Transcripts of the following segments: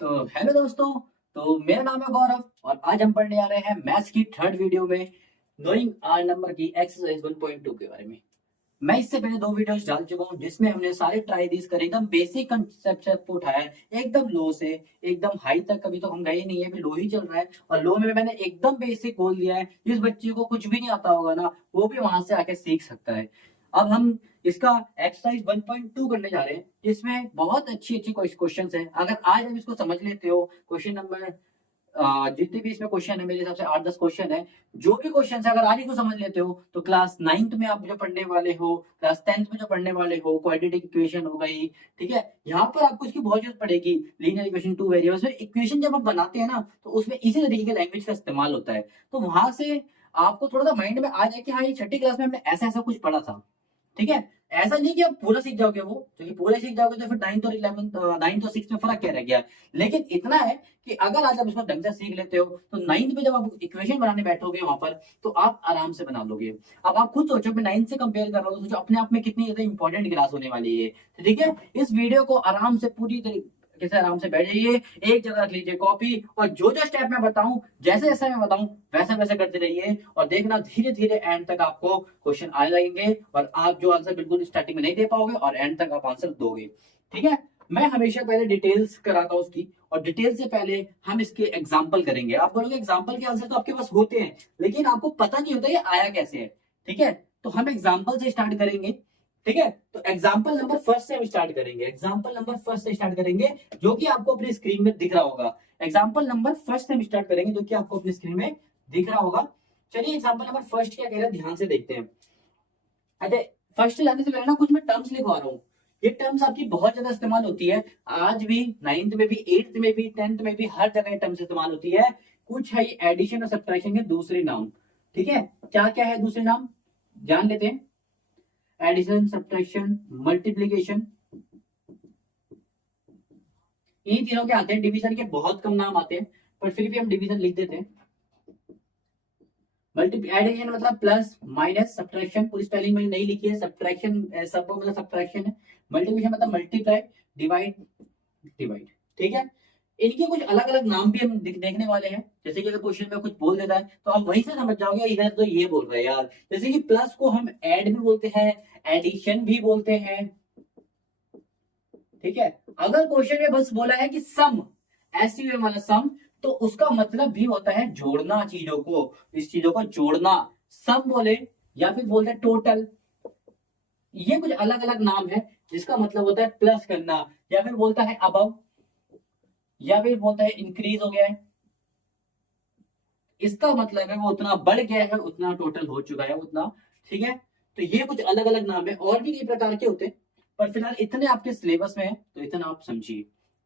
तो हेलो दोस्तों। तो मेरा नाम है गौरव और आज हम पढ़ने आ रहे हैं मैथ्स की थर्ड वीडियो में नोइंग आर नंबर की एक्सरसाइज 1.2 के बारे में। मैं इससे पहले दो वीडियोस डाल चुका हूं जिसमें हमने सारे ट्राई दीस करे, एकदम बेसिक कंसेप्ट से उठाया है, एकदम लो से एकदम हाई तक। अभी तो हम गए नहीं है, अभी लो ही चल रहा है और लो में मैंने एकदम बेसिक बोल दिया है। जिस बच्चे को कुछ भी नहीं आता होगा ना, वो भी वहां से आके सीख सकता है। अब हम इसका एक्सरसाइज 1.2 करने जा रहे हैं जिसमें बहुत अच्छी अच्छी क्वेश्चन है। अगर आज हम इसको समझ लेते हो, क्वेश्चन नंबर जितने भी इसमें क्वेश्चन है मेरे हिसाब से 8-10 क्वेश्चन है। जो भी क्वेश्चन है अगर आज को समझ लेते हो तो क्लास 9th में आप जो पढ़ने वाले हो, क्लास 10th में जो पढ़ने वाले हो, क्वाड्रेटिक इक्वेशन हो गई, ठीक है। यहाँ पर आपको इसकी बहुत जरूरत पड़ेगी। लीनियर इक्वेशन, टू वेरिएबल्स में इक्वेशन जब आप बनाते हैं ना तो उसमें इसी तरीके के लैंग्वेज का इस्तेमाल होता है। तो वहां से आपको थोड़ा सा माइंड में आ जाए कि हाँ, ये छठी क्लास में हमने ऐसा ऐसा कुछ पढ़ा था, ठीक है। ऐसा नहीं कि आप पूरा सीख जाओगे, वो क्योंकि पूरा सीख जाओगे तो फिर 9th और 11th, 9th और 6th में फर्क क्या रह गया। लेकिन इतना है कि अगर आज आप इसको ढंग से सीख लेते हो तो 9th में जब आप इक्वेशन बनाने बैठोगे वहां पर तो आप आराम से बना लोगे। अब आप खुद सोचो, मैं 9th से कंपेयर कर रहा हूँ तो सोचो अपने आप में कितनी ज्यादा इंपॉर्टेंट क्लास होने वाली है। तो ठीक है, इस वीडियो को आराम से पूरी तरीके से आराम से बैठ जाइए, एक जगह रख लीजिए कॉपी, और जो जो स्टेप मैं बताऊं, जैसे जैसे मैं बताऊं वैसे वैसे करते रहिए और देखना धीरे धीरे एंड तक आपको क्वेश्चन आने लगेंगे और आप जो आंसर बिल्कुल स्टार्टिंग में नहीं दे पाओगे और एंड तक आप आंसर दोगे, ठीक है। मैं हमेशा पहले डिटेल्स कराता हूं उसकी, और डिटेल से पहले हम इसके एग्जाम्पल करेंगे। आप बोलोगे एग्जाम्पल के आंसर तो आपके पास होते हैं लेकिन आपको पता नहीं होता ये आया कैसे है, ठीक है। तो हम एग्जाम्पल से स्टार्ट करेंगे, ठीक है। तो एग्जाम्पल नंबर फर्स्ट से हम स्टार्ट करेंगे, एग्जाम्पल नंबर फर्स्ट से स्टार्ट करेंगे जो कि आपको अपनी स्क्रीन में दिख रहा होगा। एग्जाम्पल नंबर फर्स्ट से हम स्टार्ट करेंगे जो कि आपको अपनी स्क्रीन में दिख रहा होगा। चलिए एग्जाम्पल नंबर फर्स्ट क्या कह रहा है ध्यान से देखते हैं। अरे, फर्स्ट लाने से पहले ना कुछ मैं टर्म्स लिखवा रहा हूँ। ये टर्म्स आपकी बहुत ज्यादा इस्तेमाल होती है, आज भी 9th में भी, 8th में भी, 10th में भी, हर जगह टर्म्स इस्तेमाल होती है। कुछ है एडिशन और सब्ट्रैक्शन के दूसरे नाम, ठीक है। क्या क्या है दूसरे नाम जान लेते हैं। एडिशन, सब्ट्रैक्शन, मल्टीप्लीकेशन, इन तीनों के आते हैं। डिवीजन के बहुत कम नाम आते हैं पर फिर भी हम डिवीजन लिख देते हैं। एडिशन मतलब प्लस माइनस, सब्ट्रैक्शन पूरी स्पेलिंग मैंने नहीं लिखी है, सब्ट्रैक्शन सब मतलब सब्ट्रैक्शन है। मल्टीप्लिकेशन मतलब मल्टीप्लाई, डिवाइड, डिवाइड, ठीक है। इनके कुछ अलग अलग नाम भी हम देखने वाले हैं। जैसे कि अगर क्वेश्चन में कुछ बोल देता है तो आप वहीं से समझ जाओगे इधर तो ये बोल रहे हैं यार। जैसे कि प्लस को हम ऐड भी बोलते हैं, एडिशन भी बोलते हैं, ठीक है। अगर क्वेश्चन में बस बोला है कि सम, एसयूएम वाला सम, तो उसका मतलब भी होता है जोड़ना चीजों को, इस चीजों को जोड़ना। सम बोले या फिर बोलते हैं टोटल, ये कुछ अलग अलग नाम है जिसका मतलब होता है प्लस करना, या फिर बोलता है अबव, या फिर बोलता है इंक्रीज हो गया है। इसका मतलब है वो उतना बढ़ गया है, उतना टोटल हो चुका है उतना, ठीक है। तो ये कुछ अलग अलग नाम है, और भी कई प्रकार के होते हैं पर फिलहाल इतने आपके सिलेबस में है तो इतना आप समझिए,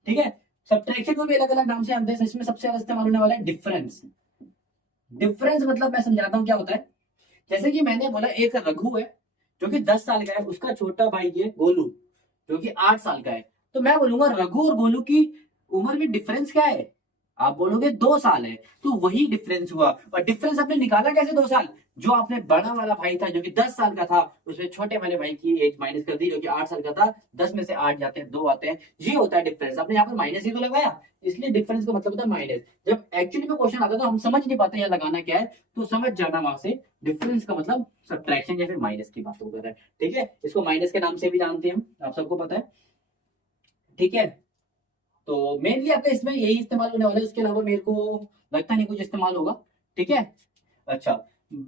ठीक है। सब्ट्रैक्शन को भी अलग अलग नाम से जानते हैं, इसमें सबसे ज्यादा इस्तेमाल होने वाला है डिफरेंस। डिफरेंस मतलब मैं समझाता हूँ क्या होता है। जैसे कि मैंने बोला एक रघु है जो कि 10 साल का है, उसका छोटा भाई है गोलू जो कि 8 साल का है। तो मैं बोलूंगा रघु और गोलू की उम्र में डिफरेंस क्या है, आप बोलोगे 2 साल है। तो वही डिफरेंस हुआ। और डिफरेंस आपने निकाला कैसे 2 साल, जो आपने बड़ा वाला भाई था जो कि 10 साल का था, उसमें छोटे वाले भाई की एज माइनस कर दी जो कि 8 साल का था। 10 में से 8 जाते हैं, 2 आते हैं, ये होता है डिफरेंस। आपने यहाँ पर माइनस ही तो लगाया, इसलिए डिफरेंस का मतलब होता है माइनस। जब एक्चुअली में क्वेश्चन आता है तो हम समझ नहीं पाते यहाँ लगाना क्या है, तो समझ जाना वहां से डिफरेंस का मतलब सब्ट्रैक्शन या फिर माइनस की बात होकर है, ठीक है। इसको माइनस के नाम से भी जानते हैं हम, आप सबको पता है, ठीक है। तो मेनली आपका इसमें यही इस्तेमाल होने वाला है, उसके अलावा मेरे को लगता नहीं कुछ इस्तेमाल होगा, ठीक है। अच्छा,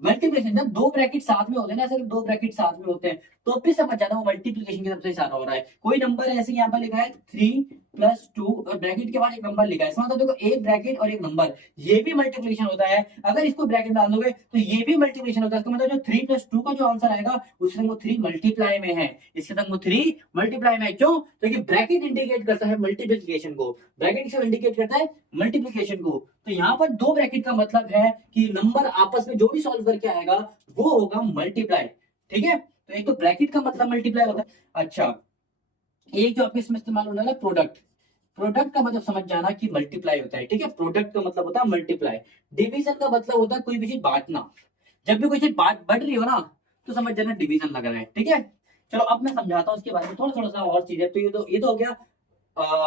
मल्टीप्लिकेशन जब दो ब्रैकेट साथ में होते हैं ना, ऐसे दो ब्रैकेट साथ में होते हैं तो भी समझ जाना वो मल्टीप्लिकेशन की तरफ से इशारा हो रहा है। कोई नंबर है, जैसे यहाँ पर लिखा है 3+2 और ब्रैकेट के बाद एक नंबर लिखा है, इसका मतलब देखो एक ब्रैकेट और एक नंबर, ये भी मल्टीप्लिकेशन होता है। अगर इसको ब्रैकेट डाल दोगे तो ये भी मल्टीप्लिकेशन होता है। इसका मतलब जो 3+2 का जो आंसर आएगा उसके संग वो 3 मल्टीप्लाई में है, इसके संग वो 3 मल्टीप्लाई में है। क्यों? क्योंकि ब्रैकेट इंडिकेट करता है मल्टीप्लिकेशन को, ब्रैकेट से इंडिकेट करता है मल्टीप्लिकेशन को। तो यहाँ पर दो ब्रैकेट का मतलब है कि नंबर आपस में जो भी सॉल्व करके आएगा वो होगा मल्टीप्लाई, ठीक है। तो एक तो ब्रैकेट का मतलब मल्टीप्लाई होता है। अच्छा, एक जो आपके इसमें इस्तेमाल होने वाला है प्रोडक्ट, प्रोडक्ट का मतलब समझ जाना कि मल्टीप्लाई होता है, ठीक है। प्रोडक्ट का मतलब होता है मल्टीप्लाई। डिवीजन का मतलब होता है कोई भी चीज बांटना, जब भी कोई चीज बढ़ रही हो ना तो समझ जाना डिवीजन लग रहा है, ठीक है। चलो अब मैं समझाता हूँ उसके बारे में थोड़ा थोड़ा सा और चीजें। तो ये तो हो गया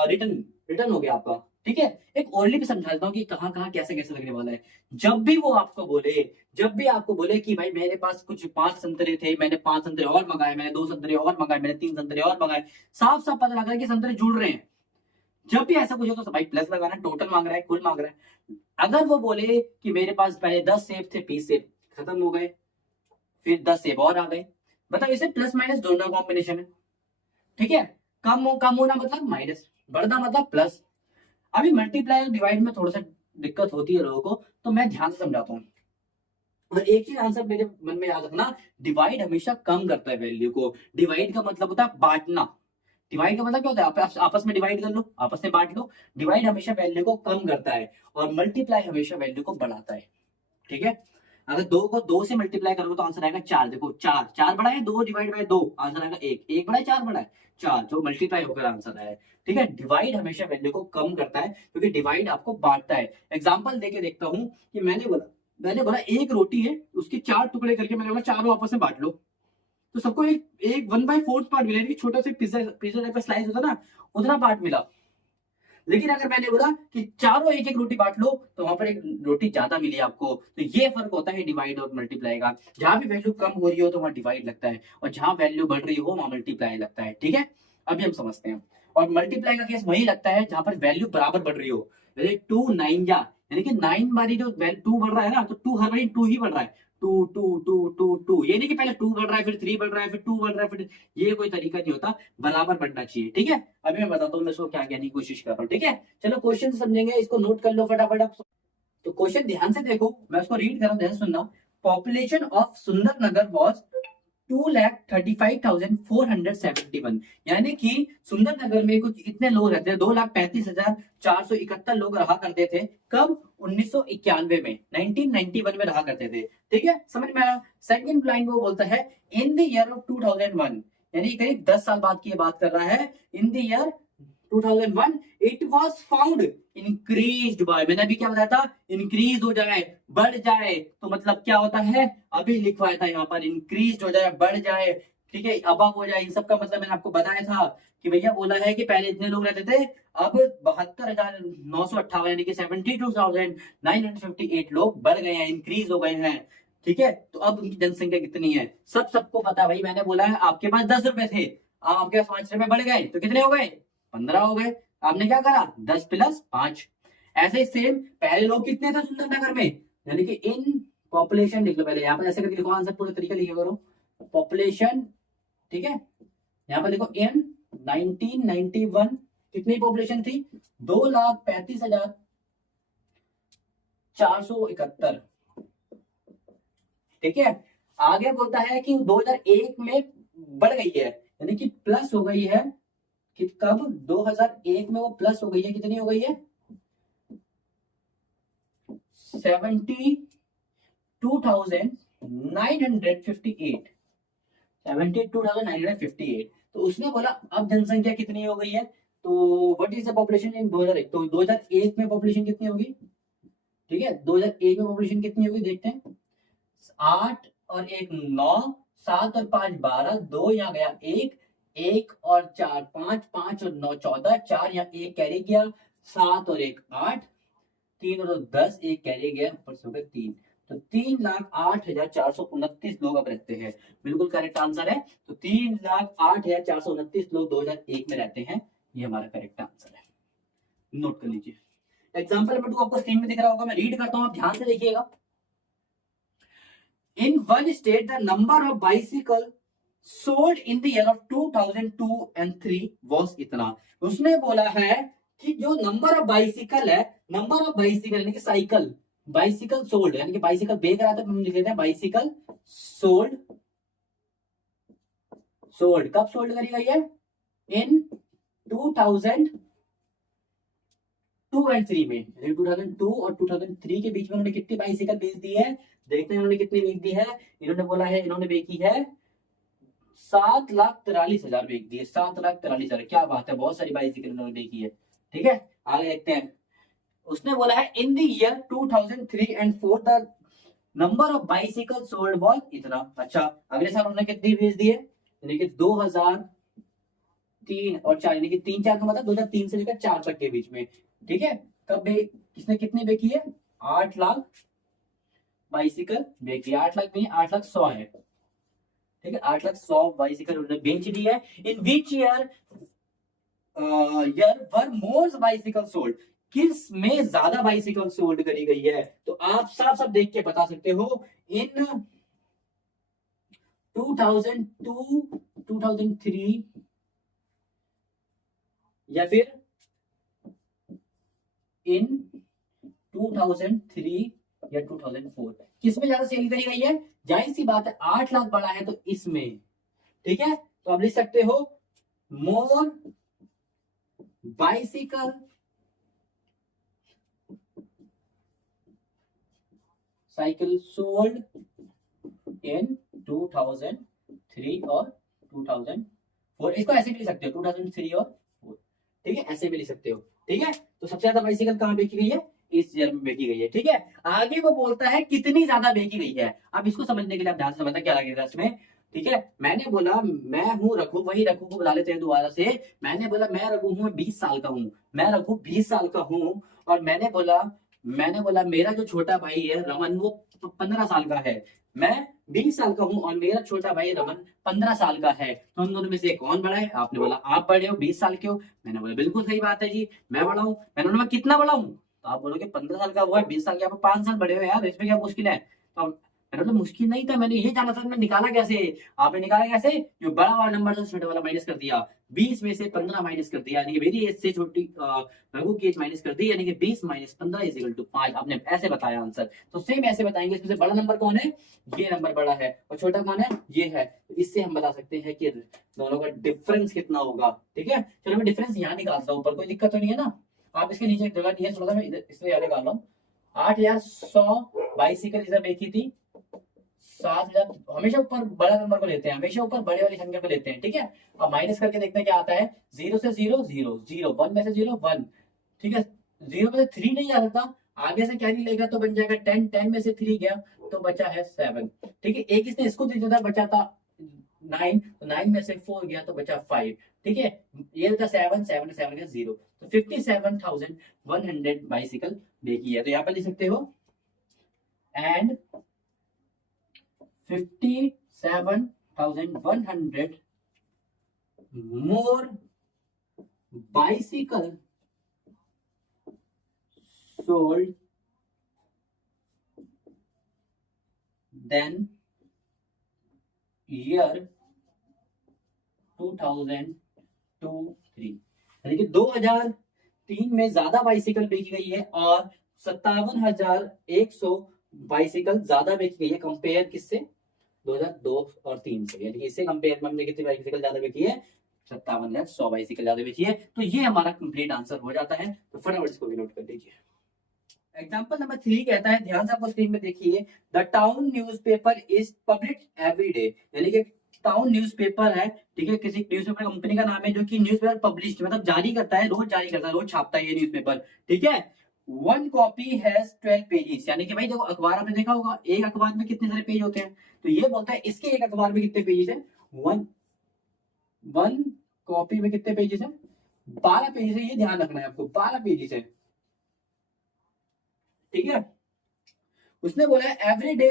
रिटर्न, रिटर्न हो गया आपका, ठीक है, एक ओरली भी समझा देता हूँ कि कहाँ कहाँ कैसे कैसे लगने वाला है। जब भी वो आपको बोले, जब भी आपको बोले कि भाई मेरे पास कुछ 5 संतरे थे, मैंने 5 संतरे और मंगाए, मैंने 2 संतरे और मंगाए, मैंने 3 संतरे और मंगाए, साफ साफ पता लग रहा है कि संतरे जुड़ रहे हैं। जब भी ऐसा कुछ हो तो भाई प्लस लगाना, टोटल मांग रहा है, कुल मांग रहा है। अगर वो बोले कि मेरे पास पहले 10 सेब थे, 20 सेब खत्म हो गए, फिर 10 सेब और आ गए, मतलब इसे प्लस माइनस दोनों कॉम्बिनेशन है। ठीक है, कम होना मतलब माइनस, बढ़ना मतलब प्लस। अभी मल्टीप्लाई और डिवाइड में थोड़ा सा दिक्कत होती है लोगों को, तो मैं ध्यान से समझाता हूँ। और एक चीज आंसर मेरे मन में याद रखना, डिवाइड हमेशा कम करता है वैल्यू को। डिवाइड का मतलब होता है बांटना। डिवाइड का मतलब क्या होता है, आपस में डिवाइड कर लो, आपस में बांट लो। डिवाइड हमेशा वैल्यू को कम करता है और मल्टीप्लाई हमेशा वैल्यू को बढ़ाता है। ठीक है, अगर 2 को 2 से मल्टीप्लाई करोगे तो आंसर आएगा 4। देखो 4 बड़ा है, 2 डिवाइड बाय 2 आंसर आएगा 1। 1 बड़ा है, 4 बड़ा है, 4 जो मल्टीप्लाई होकर आंसर आया है। ठीक है, डिवाइड हमेशा वैल्यू को कम करता है क्योंकि डिवाइड आपको बांटता है। एग्जाम्पल देके देखता हूं कि मैंने बोला एक रोटी है, उसके 4 टुकड़े करके मैंने बोला चारों आपस में बांट लो, तो सबको एक एक 1/4 पार्ट मिला, यानी कि छोटा सा पिज्जा पिज्जा टाइप का स्लाइस होता ना, उतना पार्ट मिला। लेकिन अगर मैंने बोला कि चारों एक एक रोटी बांट लो, तो वहां पर एक रोटी ज्यादा मिली आपको। तो ये फर्क होता है डिवाइड और मल्टीप्लाई का। जहां भी वैल्यू कम हो रही हो तो वहां डिवाइड लगता है, और जहां वैल्यू बढ़ रही हो वहां मल्टीप्लाई लगता है। ठीक है, अभी हम समझते हैं। और मल्टीप्लाई का केस वही लगता है जहां पर वैल्यू बराबर बढ़ रही हो। जैसे 2 9 जा, यानी कि 9 बारी जो 2 बढ़ रहा है ना, तो 2 हर बारी 2 ही बढ़ रहा है। 2 2 2 2 2, ये नहीं कि पहले 2 बढ़ रहा है, फिर 3 बढ़ रहा है, फिर 2 बढ़ रहा है, फिर ये कोई तरीका नहीं होता, बराबर बढ़ना चाहिए। ठीक है, अभी मैं बताता हूँ मैं इसको क्या कहने की कोशिश कर रहा हूँ। ठीक है, चलो क्वेश्चन समझेंगे, इसको नोट कर लो फटाफट आप। तो क्वेश्चन ध्यान से देखो, मैं उसको रीड कर रहा हूँ, ध्यान से सुनना। पॉपुलेशन ऑफ सुंदरनगर वॉज 2,35,471, यानी कि सुंदरनगर में कुछ इतने लोग रहते थे, 2,35,471 लोग रहा करते थे। कब? 1991 में, 1991 में रहा करते थे। ठीक है, समझ में आया। सेकंड लाइन वो बोलता है इन द ईयर ऑफ 2001, यानी करीब 10 साल बाद की बात कर रहा है। In the year 2001 it was found increased by, मैंने अभी क्या बताया था, इंक्रीज हो जाए, बढ़ जाए, तो मतलब क्या होता है, अभी लिखवाया था यहाँ पर, इंक्रीज हो जाए, बढ़ जाए। ठीक है, अब हो जाए, इन सब का मतलब मैंने आपको बताया था कि भैया बोला है कि पहले इतने लोग रहते थे, अब 72,958, यानी कि 72,958 लोग बढ़ गए हैं, इंक्रीज हो गए हैं। ठीक है, तो अब उनकी जनसंख्या कितनी है, सबको पता है भाई। मैंने बोला है आपके पास 10 रुपए थे, अब आपके पास 5 रुपए बढ़ गए, तो कितने हो गए, 15 हो गए। आपने क्या करा, 10 + 5। ऐसे ही सेम, पहले लोग कितने थे सुंदरनगर में, यानी कि इन पॉपुलेशन लिख लो पहले, यहाँ पर ऐसे करके लिखो, आंसर पूरा तरीका लिखा करो, पॉपुलेशन। ठीक है, यहाँ पर देखो इन 1991 कितनी पॉपुलेशन थी, 2,35,471। ठीक है, आगे बोलता है कि 2001 में बढ़ गई है, यानी कि प्लस हो गई है, कि कब, 2001 में वो प्लस हो गई है, कितनी हो गई है, 72,958, 72,958। तो उसने बोला अब जनसंख्या कितनी हो गई है, तो what is the population in 2001, तो 2001 में पॉपुलेशन कितनी होगी। ठीक है, 2001 में पॉपुलेशन कितनी होगी देखते हैं, 8 और 1 9, 7 और 5 12, 2 यहाँ गया 1, 1 और 4 5, 5 और 9 14, 4 यहाँ 1 कैरी गया, 7 और 1 8, 3 और 2 10, 1 कैरी गया, ऊपर से हो गए 3। तो 3,08,429 लोग अब रहते हैं, बिल्कुल करेक्ट आंसर है। तो 3,08,429 लोग 2001 में रहते हैं, ये हमारा करेक्ट आंसर है, नोट कर लीजिए। एग्जाम्पल नंबर 2 आपको स्क्रीन में दिख रहा होगा, मैं रीड करता हूं, आप ध्यान से देखिएगा। In one state, the number of bicycle sold in the year of 2002 and 3 was इतना। उसने बोला है कि जो नंबर ऑफ बाइसिकल है, नंबर ऑफ बाइसिकल यानी कि साइकिल, बाइसिकल सोल्ड, यानी कि बाइसिकल बेच रहा था, तो हम लिख लेते हैं बाइसिकल सोल्ड। सोल्ड कब सोल्ड करी गई है, इन 2002 एंड 3 में, 2002 और 2003 के बीच में उन्होंने कितनी बाइसिकल बेच दी है, देखते हैं उन्होंने कितनी बेच दी है। इन्होंने बोला है, इन्होंने बेची है 7,43,000 बेच दी है, 7,43,000, क्या बात है, बहुत सारी बाइसिकल इन्होंने बेची है। ठीक है, आगे देखते हैं। उसने बोला है in the year 2003 and 4 the number of bicycle sold was इतना। अच्छा, अगले साल उन्होंने कितनी बेच दी है, यानी कि 2003 और 4, यानी कि 3 4 का मतलब 2003 से लेकर 4 तक के बीच में ठीक है, कब किसने कितनी बेची है? 8 लाख बाइसिकल बेची, 8 लाख नहीं, 8 लाख 100 है। ठीक है, 8 लाख 100 बाइसिकल उन्होंने बेच दी है। In which year year were more bicycle sold, किस में ज्यादा बाइसिकल सोल्ड करी गई है? तो आप साफ साफ देख के बता सकते हो, इन 2002, 2003 या फिर इन 2003 या 2004, किसमें ज्यादा सेल करी गई है? जाहिर सी बात है 8 लाख बड़ा है तो इसमें। ठीक है, तो आप लिख सकते हो मोर बाइसिकल साइकिल सोल्ड इन 2003 और 2004। इसको ऐसे भी लिख सकते हो 2003 और 4। ठीक है, ऐसे भी लिख सकते हो। ठीक है, तो सबसे ज्यादा बाइसिकल कहां बेची गई है? इस ईयर में बेची गई है। ठीक है, आगे वो बोलता है कितनी ज्यादा बेची गई है। अब इसको समझने के लिए आप ध्यान से समझना क्या लगेगा इसमें। ठीक है, मैंने बोला मैं हूं रघु, वही रघु को बुला लेते हैं दोबारा से। मैंने बोला मैं रघु हूं, 20 साल का हूं, मैं रघु 20 साल का हूं। और मैंने बोला मेरा जो छोटा भाई है रमन वो 15 साल का है। मैं 20 साल का हूं और मेरा छोटा भाई रमन 15 साल का है, तो उन दोनों में से कौन बड़ा है? आपने बोला आप बड़े हो, 20 साल के हो। मैंने बोला बिल्कुल सही बात है जी, मैं बड़ा हूं। मैंने बोला मैं कितना बड़ा हूं? तो आप बोलोगे 15 साल का हुआ है, 20 साल के, आप 5 साल बड़े हो यार, इसमें क्या मुश्किल है? तो मैंने बोला मुश्किल नहीं था, मैंने ये जाना था, मैं निकाला कैसे? आपने निकाला कैसे? जो बड़ा वाला नंबर से छोटे वाला माइनस कर दिया, 20 में से 15 माइनस कर दिया, यानी कि मेरी एज से छोटी रघु की एज माइनस कर दी, यानी कि 20 माइनस 15 इज इक्वल टू 5। आपने ऐसे बताया आंसर, तो सेम ऐसे बताएंगे। इसमें से बड़ा नंबर कौन है? ये नंबर बड़ा है, और छोटा कौन है? ये है। तो इससे हम बता सकते हैं कि दोनों का डिफरेंस कितना होगा। ठीक है, चलो मैं डिफरेंस यहाँ निकालता हूँ, ऊपर कोई दिक्कत तो नहीं है ना? आप इसके नीचे एक जगह नहीं है, थोड़ा सा मैं इससे याद निकाल रहा हूँ। 8100 बाइसिकल इधर देखी थी, 7000। हमेशा ऊपर बड़ा नंबर को लेते हैं, हमेशा ऊपर बड़े वाली संख्या को लेते हैं। ठीक है, अब माइनस करके देखते हैं क्या आता है। 0 से 0 0 0, 1 में से 0 1। ठीक है, 0 में से 3 नहीं आ सकता, आगे से कैरी लेगा तो बन जाएगा 10, 10 में से 3 गया तो बचा है 7। ठीक है, एक इसने इसको दे दिया था, बचा था 9, तो 9 में से 4 गया तो बचा 5। ठीक है, ये था 7, 7 7 गया 0, तो 57,100 बाइसिकल बेची है। तो यहाँ पर लिख सकते हो and 57,100 more bicycle sold than year 2002-3, यानी कि 2003 में ज्यादा बाइसिकल बेची गई है और 57,100 बाइसिकल ज्यादा बेची गई है। कंपेयर किससे? 2002 और 3 से, यानी कि इससे कंपेयर में हमने कितनी बाइसिकल ज्यादा बेची है? 57,100 बाइसिकल ज्यादा बेची है। तो ये हमारा कंप्लीट आंसर हो जाता है। तो फटाफट इसको भी नोट कर लीजिए। एग्जाम्पल नंबर 3 कहता है, ध्यान से आपको स्क्रीन में देखिए, the town newspaper is publish every day, यानी कि टाउन न्यूज़पेपर है। ठीक है, किसी न्यूज़पेपर कंपनी का नाम है जो कि न्यूज़पेपर पब्लिश मतलब जारी करता है, रोज जारी करता है, रोज छापता है ये न्यूज़पेपर। ठीक है, 1 कॉपी हैज 12 पेजेस, यानी कि भाई देखो अखबार आपने देखा होगा, एक अखबार में कितने सारे पेज होते हैं, तो ये बोलता है इसके एक अखबार में कितने पेजेस है? 1 कॉपी में कितने पेजेस है? 12 पेजेस है, ये ध्यान रखना है आपको, 12 पेजेस है। ठीक है, उसने बोला है every day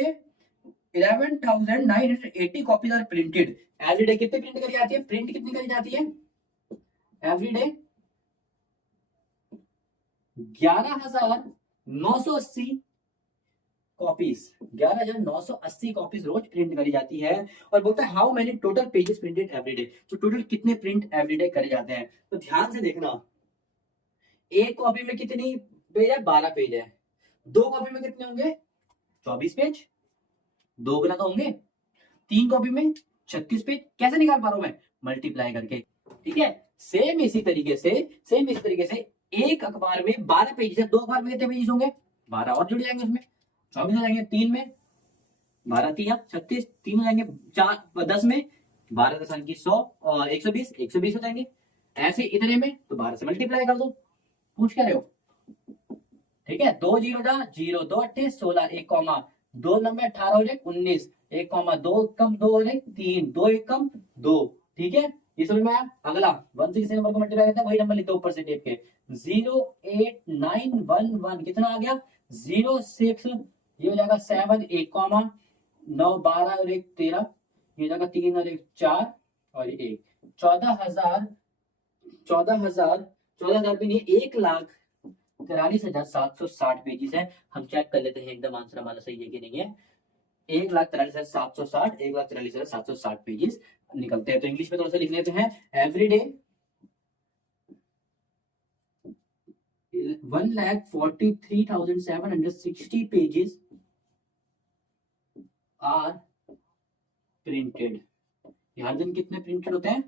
11,980 copies are printed. Every day कितने प्रिंट करी जाती है? प्रिंट कितनी करी जाती है? एवरी डे 11,980 कॉपीज, 11,980 कॉपीज रोज प्रिंट करी जाती है। और बोलता है how many total pages printed every day, तो टोटल कितने प्रिंट एवरी डे करे जाते हैं। तो ध्यान से देखना, एक कॉपी में कितनी पेज है? 12 पेज है। 2 कॉपी में कितने होंगे? 24 पेज, 2 गुना तो होंगे। 3 कॉपी में 36 पेज। कैसे निकाल पा रहा हूं मैं? मल्टीप्लाई करके। ठीक है, सेम इसी तरीके से एक अखबार में 12 पेज है, 2 अखबार में कितने पेज होंगे? 12 और जुड़ जाएंगे उसमें, 24 हो जाएंगे। 3 में 12 3 36, 3 हो जाएंगे, 4 10 में 12 10 की 100 और 120 120 हो जाएंगे। ऐसे इतने में तो 12 से मल्टीप्लाई कर दो। पूछ क्या रहे हो? ठीक है, 2 0 जा 0, 2 8 16, 1 कॉमा 2 नंबर 18 हो जाए 19, 1 कॉमा 2 कम 2 हो जाए 3, 2 1 कम 2। ठीक है, ये समझ में आया? अगला 1 से किसी नंबर को मल्टीप्लाई करते हैं, वही नंबर लिखते हैं ऊपर से टेप के। 0891 कितना आ गया 06, ये हो जाएगा 7 1 कॉमा 9 12 और 1 13, ये हो जाएगा 3 और 1 4 और 1 14,000, 14,000 भी नहीं, 1,43,760 पेजेस है। हम चेक कर लेते हैं एकदम आंसर हमारा सही है कि नहीं है। 1,43,760, 1,43,760 पेजेस निकलते हैं। तो इंग्लिश में थोड़ा सा लिख लेते हैं, एवरीडे 1,43,760 पेजेस आर प्रिंटेड। हर दिन कितने प्रिंटेड होते हैं?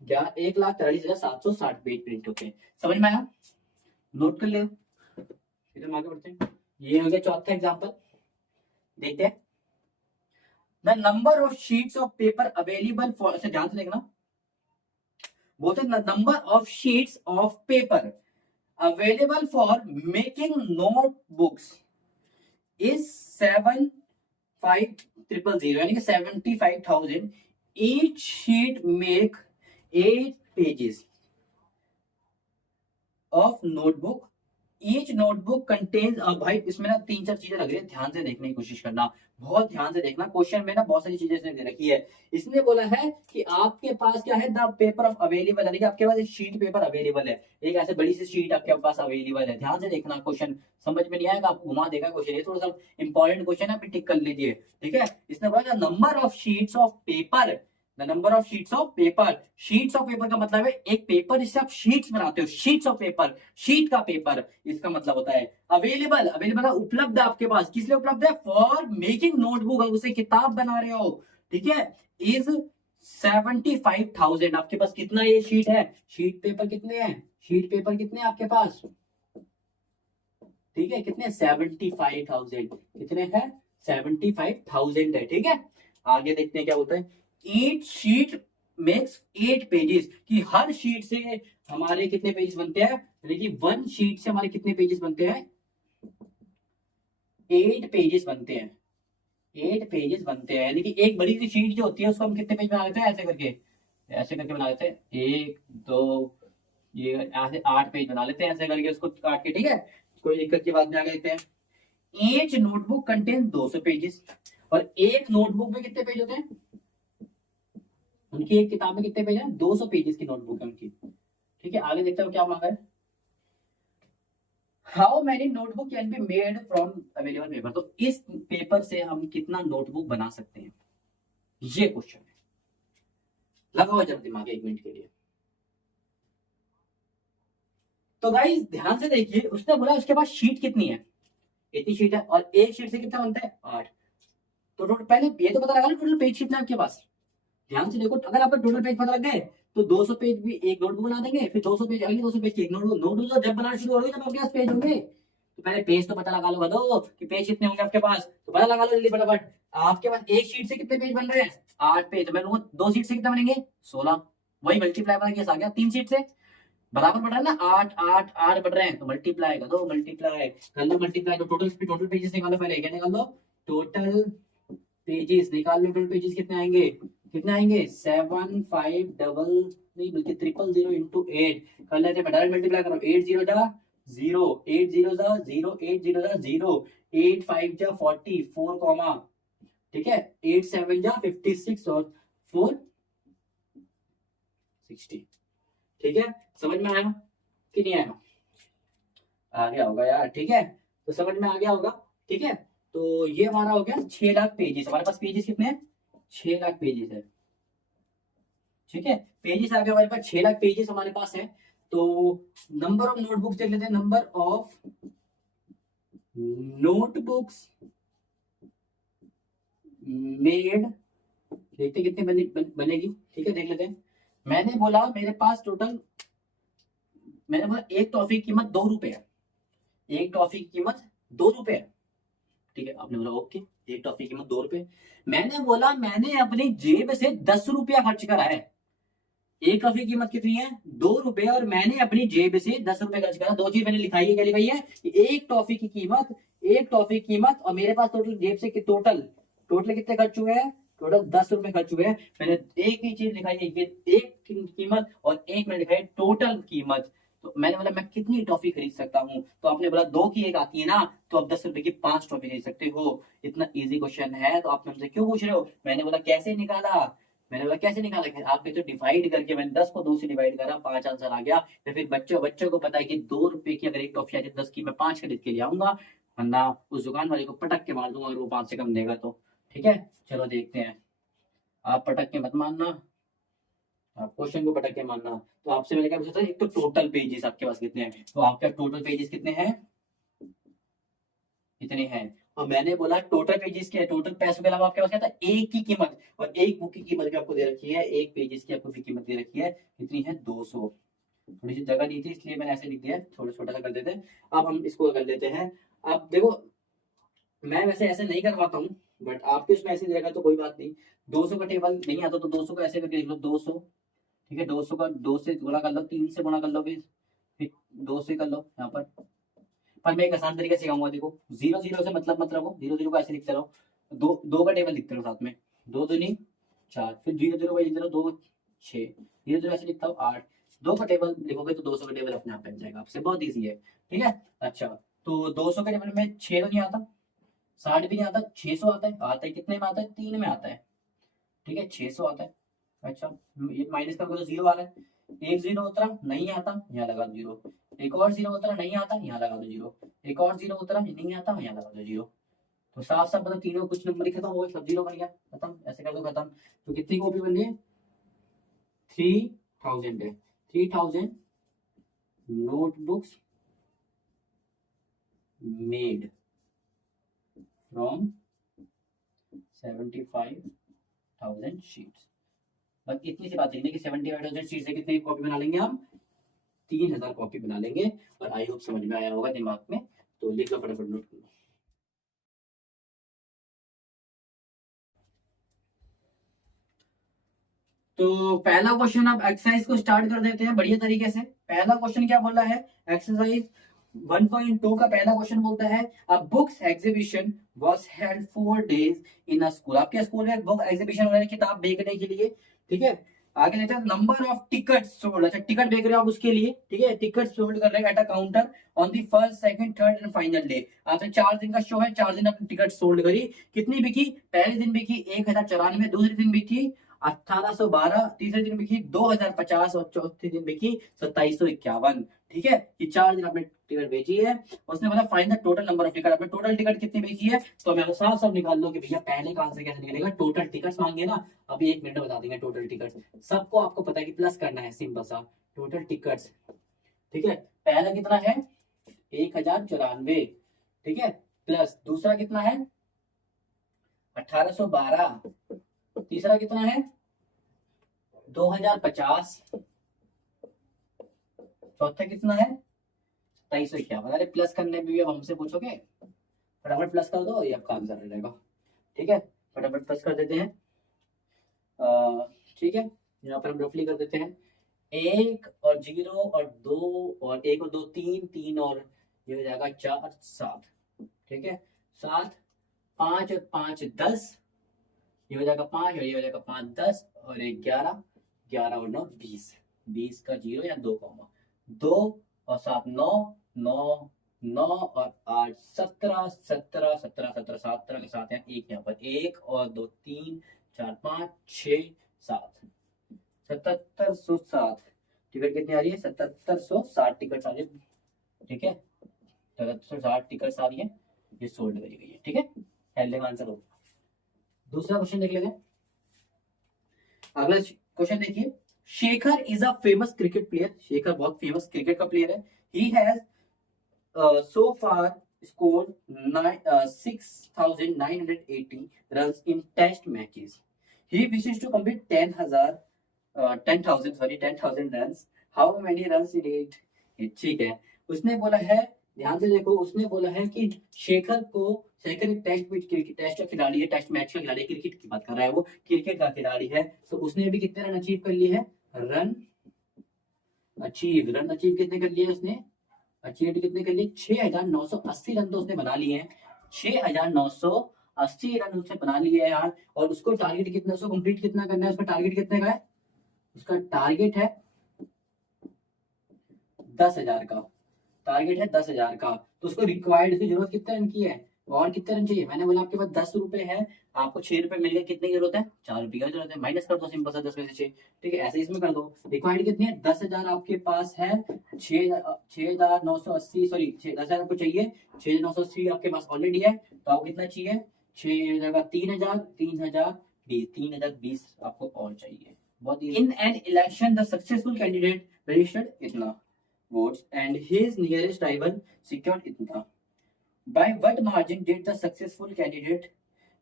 1,43,760 पेज प्रिंट होते हैं। समझ में आया? नोट कर ले, फिर हम आगे बढ़ते हैं। ये हो गया चौथा एग्जांपल, देखते हैं। The number of sheets of paper available for, अच्छा ध्यान से देखना, बोलते हैं number of sheets of paper available for making notebooks is 7,500, यानी कि 75,000। Each sheet make 8 pages of notebook, each notebook contains, अब भाई इसमें ना 3-4 चीजें लग रही है, ध्यान से देखने की कोशिश करना, बहुत ध्यान से देखना। क्वेश्चन में ना बहुत सारी चीजें इसने दे रखी है। इसने बोला है कि आपके पास क्या है, द पेपर ऑफ अवेलेबल, यानी कि आपके पास एक शीट पेपर अवेलेबल है, एक ऐसे बड़ी सी शीट आपके पास अवेलेबल है। ध्यान से देखना, क्वेश्चन समझ में नहीं आएगा आप घुमा देगा क्वेश्चन, ये थोड़ा सा इंपॉर्टेंट क्वेश्चन है, टिक कर लीजिए, ठीक है। इसने बोला number of sheets of paper, the number of sheets of paper, sheets of paper का मतलब है एक पेपर जिससे आप शीट्स बनाते हो, शीट्स ऑफ पेपर, शीट का पेपर, इसका मतलब होता है अवेलेबल, अवेलेबल उपलब्ध है आपके पास, किस लिए उपलब्ध है, फॉर मेकिंग नोटबुक, उसे किताब बना रहे हो, ठीक है, इज 75,000। आपके पास कितना ये शीट है, शीट पेपर कितने हैं, शीट पेपर कितने हैं आपके पास, ठीक है, कितने 75,000, कितने हैं 75,000 है, ठीक है। आगे देखते हैं क्या होता है। ईच शीट मेक्स 8 पेजेस, कि हर शीट से हमारे कितने पेजेस बनते हैं, यानी कि 1 शीट से हमारे कितने पेजेस बनते हैं, 8 पेजेस बनते हैं, 8 पेजेस बनते हैं। यानी कि एक बड़ी सी शीट जो होती है उसको हम कितने पेज बना लेते हैं, ऐसे करके बना लेते हैं, 1 2, ये ऐसे 8 पेज बना लेते हैं ऐसे करके उसको काट के, ठीक है, कोई दिक्कत की बात नहीं। आगे देखते हैं। ईच नोटबुक कंटेन 200 पेजेस, और एक नोटबुक में कितने पेज होते हैं, उनकी एक किताब में कितने पेज है, 200 पेजेस की नोटबुक है उनकी, ठीक है। आगे देखते हो क्या मांगा है, how many notebook can be made from available paper, तो इस पेपर से हम कितना नोटबुक बना सकते हैं, ये क्वेश्चन है। लगाओ जरा दिमाग 1 मिनट के लिए। तो गाइस ध्यान से देखिए, उसने बोला उसके पास शीट कितनी है, इतनी शीट है, और एक शीट से कितना बनता है 8। तो टोटल पहले ये तो पता लगा ना टोटल पेज कितना है आपके पास। ध्यान से देखो, अगर आपको टोटल पेज पता लग गए तो 200 पेज भी एक नोटबुक बना देंगे, फिर 200 पेज अगली 200 पेज की एक नोटबुक। नोटबुक जब बनाना शुरू करोगे जब आपके पास पेज होंगे, तो पहले पेज तो पता लगा लो दो कि पेज कितने होंगे आपके पास, तो पता लगा लो जल्दी फटाफट। आपके पास एक शीट से कितने पेज बन रहे हैं, 8 पेज, तो मैं लूंगा 2 शीट से कितने बनेंगे 16, वही मल्टीप्लाई वाला केस आ गया। 3 शीट से बराबर बढ़ रहा है ना, 8 8 8 बढ़ रहे हैं, तो मल्टीप्लाई कर दो, मल्टीप्लाई कर लो, मल्टीप्लाई तो टोटल पेजेस निकालो, पहले क्या निकाल दो, टोटल पेजेस निकाल लो, टोटल पेजेस कितने आएंगे, कितने आएंगे 7 5 डबल नहीं बल्कि 000 इंटू 8 कर लेते हैं, डायरेक्ट मल्टीप्लाई करो, 8 0 जा 0, 8 0 जा 0, 8 0 जा 0, 8 5 जा 44 कॉमा, ठीक है, 8 7 जा 56 और 4 60, ठीक है। समझ में आया कि नहीं आया, आ गया होगा यार, ठीक है, तो समझ में आ गया होगा, ठीक है। तो ये हमारा हो गया 6 लाख पेजेस, हमारे पास पेजेस कितने हैं 6 लाख पेजेस है, ठीक है, पेजेस आ गए हमारे पास 6 लाख पेजेस हमारे पास है। तो नंबर ऑफ नोटबुक्स देख लेते हैं, नंबर ऑफ नोटबुक्स मेड, देखते कितने बनेगी, ठीक है, देख लेते हैं। मैंने बोला मेरे पास टोटल, मैंने बोला एक टॉफी की कीमत 2 रुपए है, एक टॉफी की कीमत 2 रुपए है, ठीक है। आपने बोला ओके, एक टॉफी की कीमत 2 रुपए। मैंने बोला मैंने अपनी जेब से 10 रुपया खर्च करा है, एक टॉफी की कीमत कितनी है 2 रुपए, और मैंने अपनी जेब से 10 रुपए खर्च करा। 2 चीज मैंने लिखाई है, क्या लिखाई है, एक टॉफी की कीमत, एक टॉफी की कीमत, और मेरे पास टोटल जेब से टोटल टोटल कितने खर्च हुए हैं, टोटल 10 रुपए खर्च हुए हैं। मैंने एक ही चीज लिखाई है, एक कीमत और एक मैंने लिखा है टोटल कीमत, तो मैंने बोला मैं कितनी टॉफी खरीद सकता हूँ, तो आपने बोला 2 की एक आती है ना, तो आप 10 रुपए की 5 टॉफी खरीद सकते हो। इतना इजी क्वेश्चन है तो आप हमसे क्यों पूछ रहे हो? मैंने बोला कैसे निकाला? मैंने बोला कैसे निकाला? कि आपने तो डिवाइड करके, मैंने 10 को 2 से डिवाइड करा, 5 आंसर आ गया। तो फिर बच्चों बच्चों को पता है कि 2 रुपए की अगर एक टॉफी आती है 10 की, मैं 5 खरीद के ले आऊंगा, वरना उस दुकान वाले को पटक के मार दूंगा अगर वो 5 से कम देगा तो। ठीक है, चलो देखते हैं। आप पटक के मत मारना, आप क्वेश्चन को पटक के मानना। तो आपसे मैंने क्या पूछा था, एक तो टोटल पेजेस आपके पास कितने हैं, तो आपके टोटल पेजेस कितने हैं? कितने हैं? और मैंने बोला टोटल पेजेस के, टोटल पैसों के अलावा आपके पास क्या था, एक की कीमत, और एक बुक की कीमत भी आपको दे रखी है, एक पेजेस की आपको भी कीमत दे रखी है, कितनी है? 200। थोड़ी सी जगह दी थी इसलिए मैंने ऐसे लिख दिया, थोड़ा छोटा सा कर देते हैं। अब हम इसको कर लेते हैं। अब देखो, मैं वैसे ऐसे नहीं करवाता हूँ, बट आपके उसमें ऐसे देगा तो कोई बात नहीं। 200 का टेबल नहीं आता तो 200 को ऐसे करके लिख लो, 200। ठीक है, 200 का 2 से गुणा कर लो, 3 से गुणा कर लो, फिर 2 से कर लो यहाँ पर मैं एक आसान तरीके से सिखाऊंगा। देखो, जीरो जीरो से मतलब मत रखो, जीरो जीरो को ऐसे लिखते रहो, दो दो का टेबल लिखते रहो साथ में, 2 दूनी 4, फिर जीरो जीरो का लिखते रहो, 2 6, जीरो जीरो ऐसे लिखता हूँ 8। 2 का टेबल लिखोगे तो 200 का टेबल अपने आप बन जाएगा आपसे, बहुत ईजी है। ठीक है, अच्छा, तो 200 के टेबल में 6 तो नहीं आता, 60 भी नहीं आता, 600 आता है। आता है कितने में आता है? 3 में आता है। ठीक है, 600 आता है। अच्छा, ये माइनस करोगे तो जीरो आ रहा है, एक जीरो उतरा नहीं आता, यहाँ लगा दो जीरो। एक और जीरो उतरा नहीं आता, यहाँ लगा दो जीरो। एक और जीरो उतरा नहीं आता, यहाँ लगा दो जीरो। तो साफ साफ मतलब तीनों कुछ नंबर ही खत्म हो गए, सब जीरो बन गया, खत्म, ऐसे कर दो खत्म। तो कितनी कॉपी बन गई? 3000 है। 3000 नोटबुक्स मेड फ्रॉम 75,000 शीट्स। बस इतनी सी बात है कि 75,000 शीट से कितनी कॉपी बना लेंगे हम? 3,000 कॉपी बना लेंगे। और आई होप समझ में आया होगा दिमाग में, तो लिख लो फटाफट, नोट कर लो। तो पहला क्वेश्चन, अब एक्सरसाइज को स्टार्ट कर देते हैं बढ़िया तरीके से। पहला क्वेश्चन क्या बोला है? एक्सरसाइज 1.2 का पहला क्वेश्चन बोलता है, a books exhibition was held 4 days in a school. आपके स्कूल में बुक एग्जीबिशन हो रहा है, किताब बेचने के लिए। ठीक है, आगे देखते हैं, नंबर ऑफ टिकट सोल्ड। अच्छा, टिकट बेच रहे हो आप उसके लिए, ठीक है, टिकट सोल्ड कर रहे हैं at a counter on the first second third and final day. आपने 4 दिन का शो है, 4 दिन अपनी टिकट सोल्ड करी। कितनी बिकी? पहले दिन बिकी 1094, दूसरे दिन बिकी 1812, तीसरे दिन बिकी 2050, और चौथे दिन बिकी 2751। ठीक है, ये 4 दिन आपने टिकट बेची है। उसने बोला find the total number of ticket, आपने टोटल टिकट कितनी बेची है। तो मैं साफ साफ निकाल लो कि भैया पहले का आंसर कैसे निकलेगा, टोटल टिकट्स मांगे ना। अभी 1 मिनट में बता देंगे टोटल टिकट्स। सबको आपको पता है कि प्लस करना है, सिंपल सा टोटल टिकट्स। ठीक है, पहला कितना है? 1094। ठीक है, प्लस दूसरा कितना है? 1812। तीसरा कितना है? 2050। चौथा कितना है? 2751। अरे प्लस करने में भी अब हमसे पूछोगे? फटाफट प्लस कर दो, ये आपका आंसर रहेगा। ठीक है, फटाफट प्लस कर देते हैं। ठीक है, यहाँ पर हम रफली कर देते हैं, 1 और 0 और 2 और 1 और 2 3, 3 और ये हो जाएगा 4 7। ठीक है, 7, 5 और 5 10, ये हो जाएगा 5 और ये हो जाएगा 5 10 और 1 11, 11 और 9 20, 20 का 0 या 2 कॉमा 2 और 7 9, 9 9 और 8 17, 17 17 17, 17 के साथ है 1, यहाँ पर 1 और 2 3 4 5 6 7, 7760। टिकट कितनी आ रही है? 7760 टिकट आ रही है। ठीक है, 7760 टिकट आ रही है, ये सोल्ड करी गई है। ठीक है, पहले का आंसर हो। दूसरा क्वेश्चन देख लेते हैं। अगला क्वेश्चन देखिए, Shekhar is a famous cricket player. Shekhar बहुत फेमस क्रिकेट का प्लेयर है। He has so far scored 6,980 runs in test matches. He wishes to complete 10,000 runs. How many runs he need? ठीक है, उसने बोला है, ध्यान से देखो, उसने बोला है कि शेखर एक टेस्ट का खिलाड़ी है, टेस्ट मैच का खिलाड़ी, क्रिकेट की बात कर रहा है, वो क्रिकेट का खिलाड़ी है। तो उसने अभी कितने रन अचीव कर लिए हैं? रन अचीव कितने कर लिए उसने? अचीव कितने कर लिए? 6,980 रन तो उसने बना लिए हैं। 6,980 रन उसने बना लिए हैं यार। और उसको टारगेट कितना, उसको कंप्लीट कितना करना है? उसका टारगेट कितने का है? उसका टारगेट है 10,000 का, टारगेट है 10,000 का, तो उसको रिक्वायर्ड की जरूरत कितने रन की है और कितने रन चाहिए। मैंने बोला आपके पास 10 रुपए है, आपको 6 रुपए मिल गए, कितने की जरूरत है, 4 रुपए की जरूरत है, माइनस कर दो सिंपल सा 10 में से 6। ठीक है, ऐसे इसमें कर दो। रिक्वायर्ड कितनी है, 10,000 आपके पास है, 6,980, सॉरी 10,000 आपको चाहिए, 6,980 आपके पास ऑलरेडी है, तो आपको कितना चाहिए, 6 3,000, 3,020, 3,020 आपको और चाहिए। बहुत in an election the successful candidate registered इतना votes and his nearest rival secured itna. By what margin did the successful candidate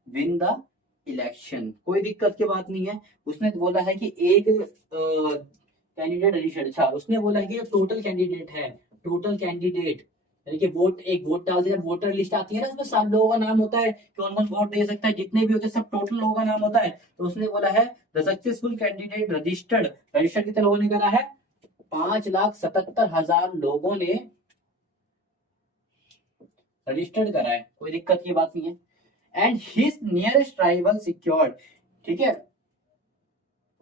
win the election? कोई दिक्कत की बात नहीं है। उसने बोला है कि एक कैंडिडेट रजिस्टर्ड, अच्छा उसने बोला है कि टोटल कैंडिडेट है, टोटल कैंडिडेट यानी कि वोट, एक वोट डालते जब वोटर लिस्ट आती है ना, उसमें सब लोगों का नाम होता है, कौन कौन वोट दे सकता है, जितने भी होते हैं सब टोटल लोगों का नाम होता है। तो उसने बोला है the successful candidate registered, registered कितने लोगों ने करा है, 5,77,000 लोगों ने रजिस्टर्ड करा है, कोई दिक्कत की बात नहीं है। And his nearest rival secured, ठीक है,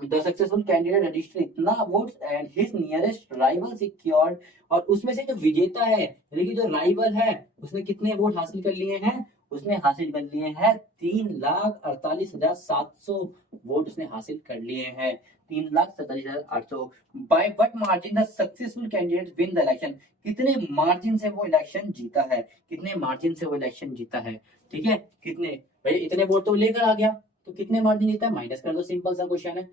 द सक्सेसफुल कैंडिडेट रजिस्टर्ड इतना votes and his nearest rival secured, और उसमें से जो विजेता है यानी कि जो राइवल है उसने कितने वोट हासिल कर लिए हैं, उसने हासिल कर लिए हैं 3,48,700 वोट उसने हासिल कर लिए हैं, 3,47,800। By what margin the successful candidate win the election, कितने मार्जिन से वो इलेक्शन जीता है, कितने मार्जिन से वो इलेक्शन जीता है। ठीक है, कितने, भाई इतने वोट तो लेकर आ गया, तो कितने मार्जिन जीता है, माइनस कर दो, सिंपल सा क्वेश्चन है।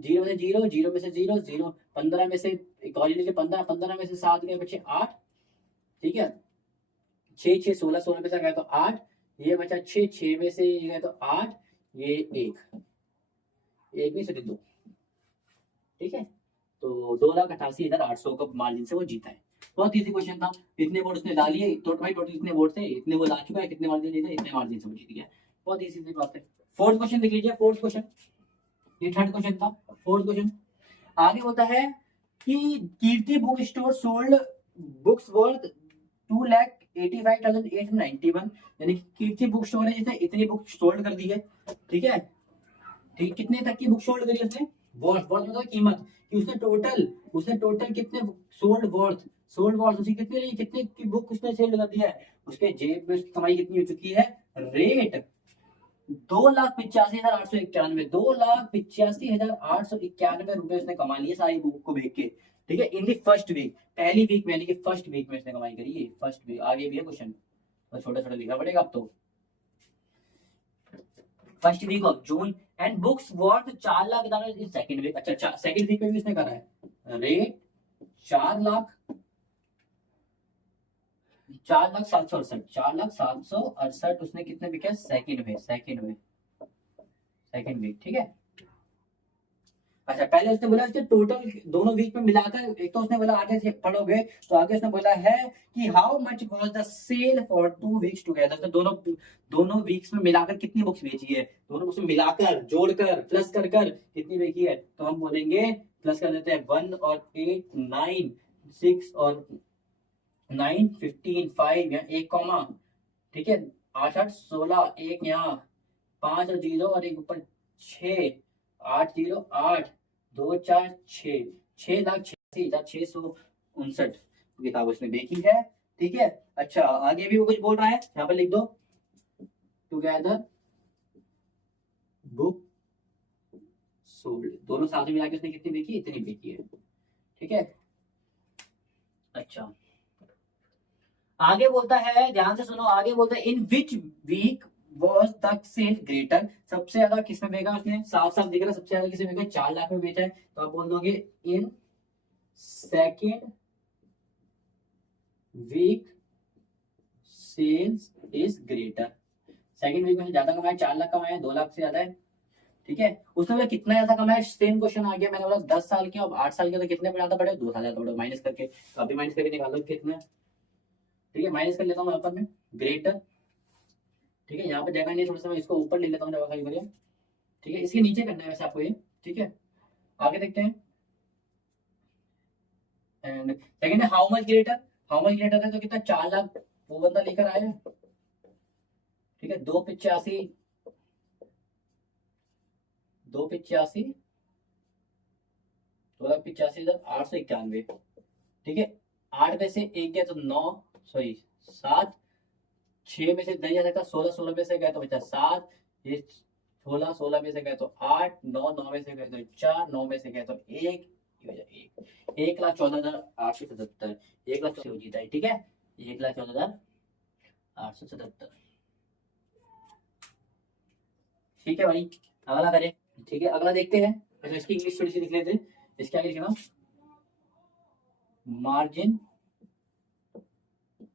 0 में से 0, 0 में से 0, 0, 15 में से 15, 15 में से 7 गए बचे 8, ठीक है, 6 6 16, 16 में से गए तो 8, ये बचा 6, 6 में से ये गए तो 8, ये 1, 1 में से 2, ठीक है, तो 2,88,800 का मार्जिन से वो जीता है। बहुत इजी क्वेश्चन था, इतने वोट उसने डाल लिए, तो भाई टोटल कितने वोट थे, इतने वो ला चुका है, कितने मार्जिन जीते, इतने मार्जिन से वो जीत गया। बहुत इजी सी बात है। फोर्थ क्वेश्चन देख लीजिए, फोर्थ क्वेश्चन, ये थर्ड क्वेश्चन था, फोर्थ क्वेश्चन आगे होता है कि Kirti book store sold books worth 2,85,891, यानी कीर्ति बुक स्टोर है जिसने इतनी बुक सोल्ड कर दी है। ठीक है, ठीक, कितने तक की बुक सोल्ड करी उसने, वर्थ, वर्थ मतलब कीमत, कि उसने टोटल कितने सोल्ड वर्थ, सोल्ड वर्थ उसकी कितनी रही, कितने की बुक उसने सेल कर दिया है, उसके जेब में उसकी कमाई कितनी हो चुकी है, रेट 2,85,891, 2,85,891 रुपए उसने कमा लिए सारी बुक को बेच के। ठीक है, इन दी फर्स्ट वीक, पहली वीक में यानी कि फर्स्ट वीक में इसने कमाई करी है, फर्स्ट वीक। आगे भी है क्वेश्चन, तो छोटा छोटा लिखना पड़ेगा अब तो। First week of June and books worth 4,00,000 in second week. अच्छा, सेकंड वीक में भी इसने करा है, रेट 4,07,68, 4,07,68 उसने कितने बिके सेकंड में, सेकंड वीक। ठीक है, अच्छा पहले उसने बोला उसके टोटल दोनों वीक में मिलाकर, एक तो उसने बोला आगे से पढ़ोगे तो आगे उसने बोला है कि how much was the sale for 2 weeks together, तो दोनों वीक्स में मिलाकर कितनी बुक्स बेची है, दोनों बुक्स में मिलाकर जोड़कर प्लस कर कर कितनी बेची है, तो हम बोलेंगे प्लस कर देते हैं 1 और 8 9 6 और 9 15 5 यहाँ 1 कॉमा, ठीक है, 8 8 16 1 यहाँ 5 और 0 और एक ऊपर 6 8 0 8 2 4 6, 6,86,659 किताब उसने देखी है। ठीक है, अच्छा आगे भी वो कुछ बोल रहा है, यहाँ पर लिख दो, टुगेदर बुक सोल्ड, दोनों साथ में मिला के उसने कितनी देखी, इतनी देखी है। ठीक है, अच्छा आगे बोलता है, ध्यान से सुनो, आगे बोलता है in which week was the sale greater, सबसे ज्यादा किसमें बेचा उसने, साफ साफ दिख रहा है सबसे ज्यादा किसमें बेचा, 4,00,000 में बेचा है, तो आप बोल दोगे in second week sales is greater, second week में ज्यादा कमाया, 4,00,000 कमाया, 2,00,000 से ज्यादा है। ठीक है, उसने बोला कितना ज्यादा कमाया, सेम क्वेश्चन आ गया, मैंने बोला 10 साल के, अब 8 साल के, तो कितने पे ज्यादा पड़े, 2,000 ज्यादा पड़े, माइनस करके, तो अभी माइनस करके निकालो कितना। ठीक है, माइनस कर लेता हूँ यहाँ पर मैं, ग्रेटर, ठीक है, यहाँ पे जगह नहीं, थोड़ा सा मैं इसको ऊपर ले लेता हूँ जगह खाली करिए। ठीक है, इसके नीचे करना है वैसे आपको ये। ठीक है, आगे देखते हैं, एंड सेकंड है how much greater, how much greater है तो कितना, 4,00,000 वो बंदा लेकर आया। ठीक है, 2,85, 2,85, 2,85,891। ठीक है, 8 में से 1 गया तो 9, सॉरी 7, 6 में से नहीं जा सकता, 16, 16 में से गया तो बचा 7, ये 16, 16 में से गया तो 8, 9, 9 में से गया तो 4, 9 में से गया तो 1, 1,14,877, 1,00,000 से हो जीता है, ठीक है, 1,14,877। ठीक है भाई, अगला करें। ठीक है, अगला देखते हैं। अच्छा, इसकी इंग्लिश थोड़ी सी लिख लेते हैं। इसके आगे लिखना margin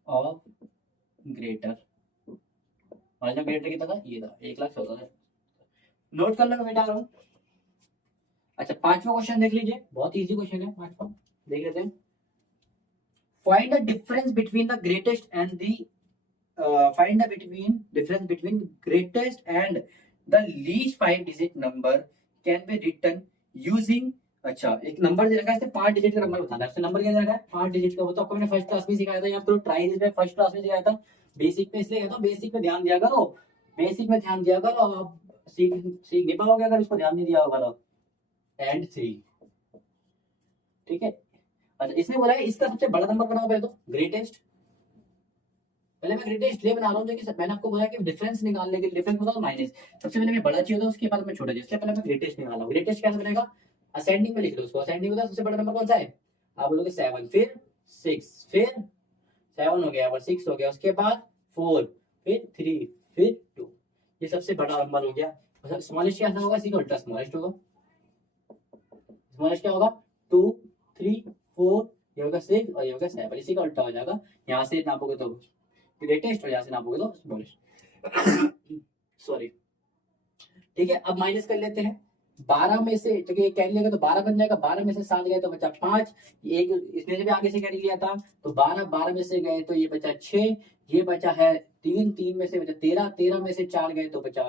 of greater, margin of greater कितना था, ये था 1,14,000। नोट कर लो, मैं बेटा आ रहा हूँ। अच्छा, पांचवा क्वेश्चन देख लीजिए, बहुत इजी क्वेश्चन है पांचवा, देख लेते हैं। Find the difference between the greatest and the find the between difference between greatest and the least 5 digit number can be written using। अच्छा, एक नंबर दे रखा है, इससे 5 डिजिट का नंबर बताना है। इससे नंबर क्या दे रखा है, 5 डिजिट का। वो तो आपको मैंने फर्स्ट क्लास में सिखाया था, या फिर ट्राई में फर्स्ट क्लास में सिखाया था, बेसिक में इसलिए कहता हूं बेसिक में ध्यान दिया करो, बेसिक में ध्यान दिया करो। आप सीख सीख नहीं पाओगे अगर उसको ध्यान नहीं दिया होगा तो। एंड 3, ठीक है। अच्छा, इसने बोला है इसका सबसे बड़ा नंबर बनाओ पहले तो, ग्रेटेस्ट। पहले मैं ग्रेटेस्ट इसलिए बना रहा हूँ कि मैंने आपको बोला कि डिफरेंस निकालने के लिए, डिफरेंस बताओ माइनस, सबसे पहले मैं बड़ा चाहिए था, उसके बाद मैं छोटा चाहिए, इसलिए पहले मैं ग्रेटेस्ट निकाला। ग्रेटेस्ट कैसे बनेगा, असेंडिंग में लिख लो उसको। असेंडिंग में सबसे बड़ा नंबर कौन सा है, आप बोलोगे 7, फिर 6, फिर 7 हो गया, फिर 6 हो गया, उसके बाद 4, फिर 3, फिर 2, ये सबसे बड़ा नंबर हो गया। स्मॉलेस्ट क्या होगा, इसी का उल्टा स्मॉलेस्ट होगा। स्मॉलेस्ट क्या होगा, 2, 3, 4, ये होगा 6 और ये होगा 7, इसी का उल्टा हो जाएगा। यहाँ से नापोगे तो ग्रेटेस्ट और यहाँ से नापोगे तो स्मॉलेस्ट। सॉरी, ठीक है। अब माइनस कर लेते हैं। 12 में से क्योंकि कैरी लेगा तो 12 बन जाएगा, 12 में से 7 गए तो बचा 5, एक इसने भी आगे से कैरी लिया था तो 12, 12 में से गए तो ये बचा 6, ये बचा है 3, 3 में से बचा 13, 13 में से 4 गए तो बचा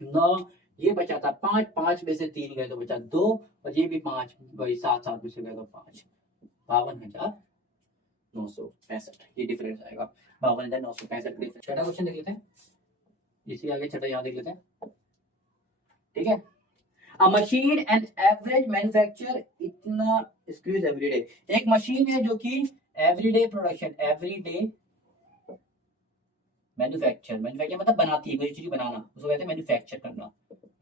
9, ये बचा था 5, 5 में से 3 गए तो बचा 2, और ये भी 5, वही 7, 7 में से गए तो 5, 52,965, ये डिफरेंस आएगा 52,965। छठा क्वेश्चन देख लेते हैं, इसी आगे छठा यहाँ देख लेते हैं, ठीक है। अ मशीन एंड एवरेज मैन्युफैक्चर इतना स्क्रूज एवरीडे, एक मशीन है जो कि everyday production, everyday manufacture, manufacture मतलब बनाती है कोई चीज बनाना, उसको कहते हैं मैन्युफैक्चर करना।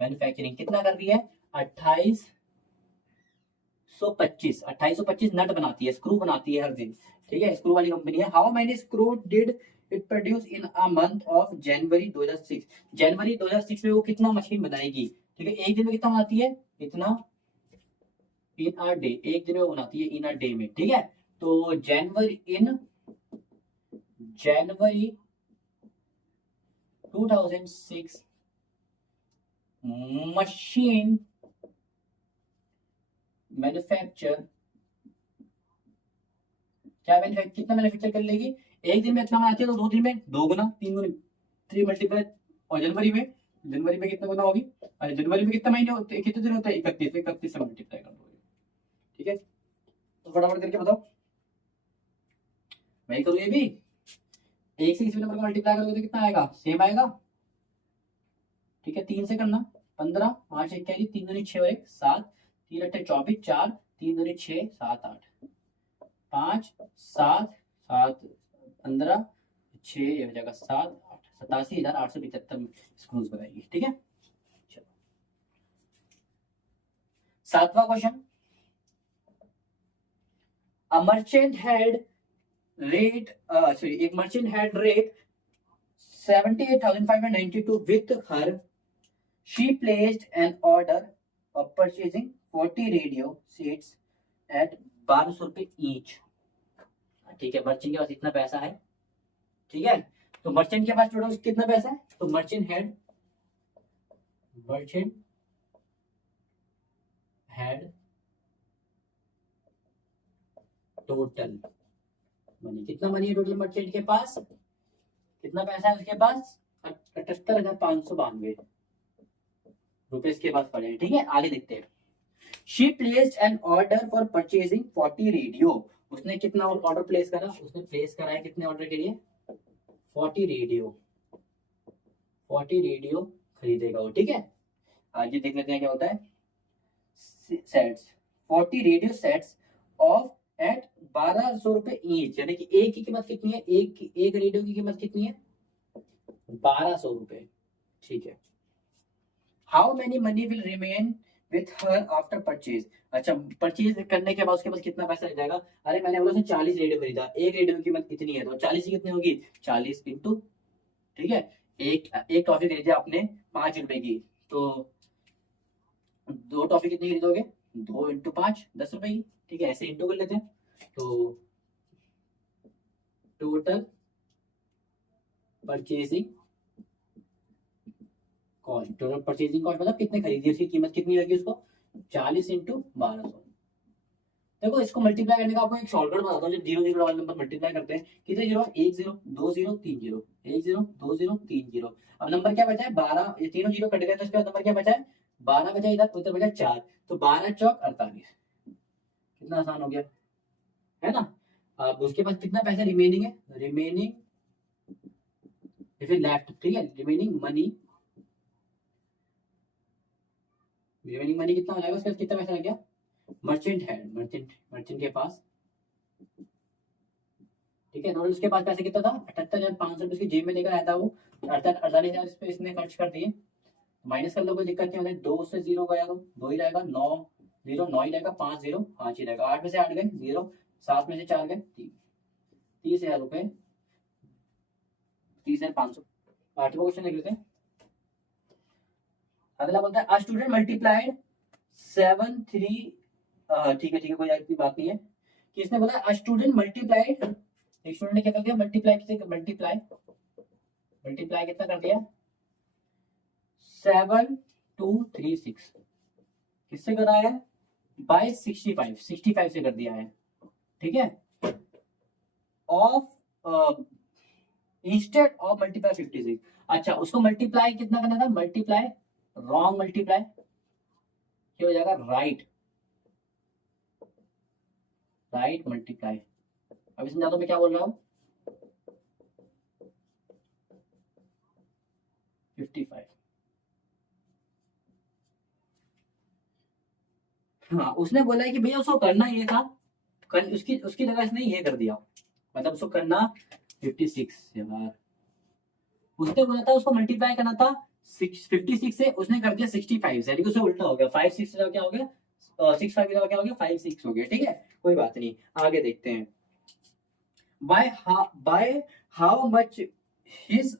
मैन्युफैक्चरिंग कितना कर रही है, 2825 नट बनाती है, स्क्रू बनाती है हर दिन, ठीक है, स्क्रू वाली कंपनी है। How many screw did it produce in a month of January 2006, जनवरी 2006 में वो कितना मशीन बनाएगी, ठीक है। एक दिन में कितना बनाती है, इतना इन अ डे, एक दिन में वो बनाती है इन अ डे में, ठीक है। तो जनवरी 2006 मशीन मैन्युफैक्चर, क्या मैन्युफैक्चर, कितना मैन्युफैक्चर कर लेगी, एक दिन में इतना बनाती है तो 2 दिन में 2 गुना, 3 गुना, 3 मल्टीप्लाई। और जनवरी में कितना गुना होगी, अरे जनवरी में कितने महीने होते हैं, कितने दिन होते हैं, 31, 31 से मल्टीप्लाई कर दो, ठीक है। तो फटाफट करके बताओ, मैं करूँ ये भी, एक से किसी नंबर को मल्टीप्लाई करोगे तो कितना आएगा, सेम आएगा, ठीक है। 3 से करना, 15, 5 एक कैरी, 3 दूनी 6 और 1 7, 3 अट्ठे 24, 4, 3 दूनी 6, 7 8, 5 7 7 15, 6 ये हो जाएगा 7 8, 87,875 स्क्रूज बनाएगी, ठीक है। चलो, सातवां question. A merchant had rate, sorry, एक merchant had rate 78,592 with her, she placed an order of purchasing 40 radio sets at 1200 रुपए ईच, ठीक है। मर्चेंट के पास इतना पैसा है, ठीक है। तो मर्चेंट के पास टोटल कितना पैसा है, तो मर्चेंट हैड टोटल मनी, कितना मनी है टोटल मर्चेंट के पास, कितना पैसा है उसके पास, 78,592 रुपए इसके पास पड़े हैं, ठीक है। आगे देखते हैं। She placed an order for purchasing 40 radio, उसने कितना ऑर्डर प्लेस करा, उसने प्लेस करा है कितने ऑर्डर के लिए, 40 रेडियो, 40 रेडियो खरीदेगा वो, ठीक है। आगे देख लेते हैं क्या होता है, sets, 40 radio sets of at 1200 रुपए ईच, यानी कि एक की कीमत कितनी है, एक रेडियो की कीमत कितनी है, 1200 रुपए। ठीक है। How many money will remain with her after purchase. अच्छा, परचेज करने के बाद उसके पास कितना पैसा रह जाएगा। अरे मैंने बोला 40 रेडियो खरीदा, एक रेडियो की कीमत कितनी है, तो 40 की कितनी होगी, 40 इंटू, ठीक है, एक एक टॉफी खरीदी आपने 5 रुपए की, तो दो टॉफी कितनी खरीदोगे, 2 इंटू 5 10 रुपए की। ठीक है, ऐसे इंटू कर लेते हैं, तो total purchasing cost, total purchasing cost मतलब कितने खरीदी, उसकी कीमत कितनी होगी उसको, 40 इंटू 1200। देखो इसको मल्टीप्लाई करने का आपको एक शॉर्टकट बताता हूँ। जब जीरो जीरो वाले नंबर मल्टीप्लाई करते हैं, कितने जीरो, 1 0 2 0 3 0, 1 0 2 0 3 0। अब नंबर क्या बचा है, 12, ये तीनों जीरो कट गए तो इसके बाद नंबर क्या बचा है, 12 बचा, इधर उधर बचा 4, तो 12 चौक 48। कितना आसान हो गया, है ना। अब उसके पास कितना पैसा रिमेनिंग है, रिमेनिंग लेफ्ट, ठीक है, रिमेनिंग मनी, रिमेनिंग मनी कितना हो जाएगा, उसके पास कितना पैसा रह गया, मर्चेंट है, मर्चेंट के पास, ठीक है, और उसके पास पैसे कितना था, 78,500 रुपए उसकी जेब में लेकर आया था वो, 48,000 इस पे इसने खर्च कर दिए। माइनस कर लो, कोई दिक्कत नहीं होगी, 2 से 0 गया तो 2 ही रहेगा, 9 0 9 ही रहेगा, 5 0 5 ही रहेगा, 8 में से 8 गए 0, 7 में से 4 गए 3, 30,000 रुपए, 30,500। 8वां क्वेश्चन देख लेते हैं। अगला बोलता है अ स्टूडेंट मल्टीप्लाइड 7 3, ठीक है कोई ऐसी बात नहीं है, कि इसने बोला अ स्टूडेंट मल्टीप्लाइड, एक स्टूडेंट ने क्या कर दिया, मल्टीप्लाई कितना कर दिया, 7236, किससे करा है, बाय 65 से कर दिया है, ठीक है, ऑफ इंस्टेड ऑफ मल्टीप्लाई 56। अच्छा, उसको मल्टीप्लाई कितना करना था, मल्टीप्लाई रॉन्ग मल्टीप्लाई, क्या हो जाएगा, राइट मल्टीप्लाई। अभी समझा दो मैं क्या बोल रहा हूँ, 55। हाँ, उसने बोला है कि भैया उसको करना ये था, उसकी उसकी जगह इसने ये कर दिया, मतलब उसको करना 56 यार, उसने बोला था उसको मल्टीप्लाई करना था 56 से, उसने कर दिया 65 से, यानी कि उससे उल्टा हो गया, 5 6 क्या हो गया, 6 5 क्या हो गया, 5 6 हो गया, ठीक है, कोई बात नहीं, आगे देखते हैं। By how much his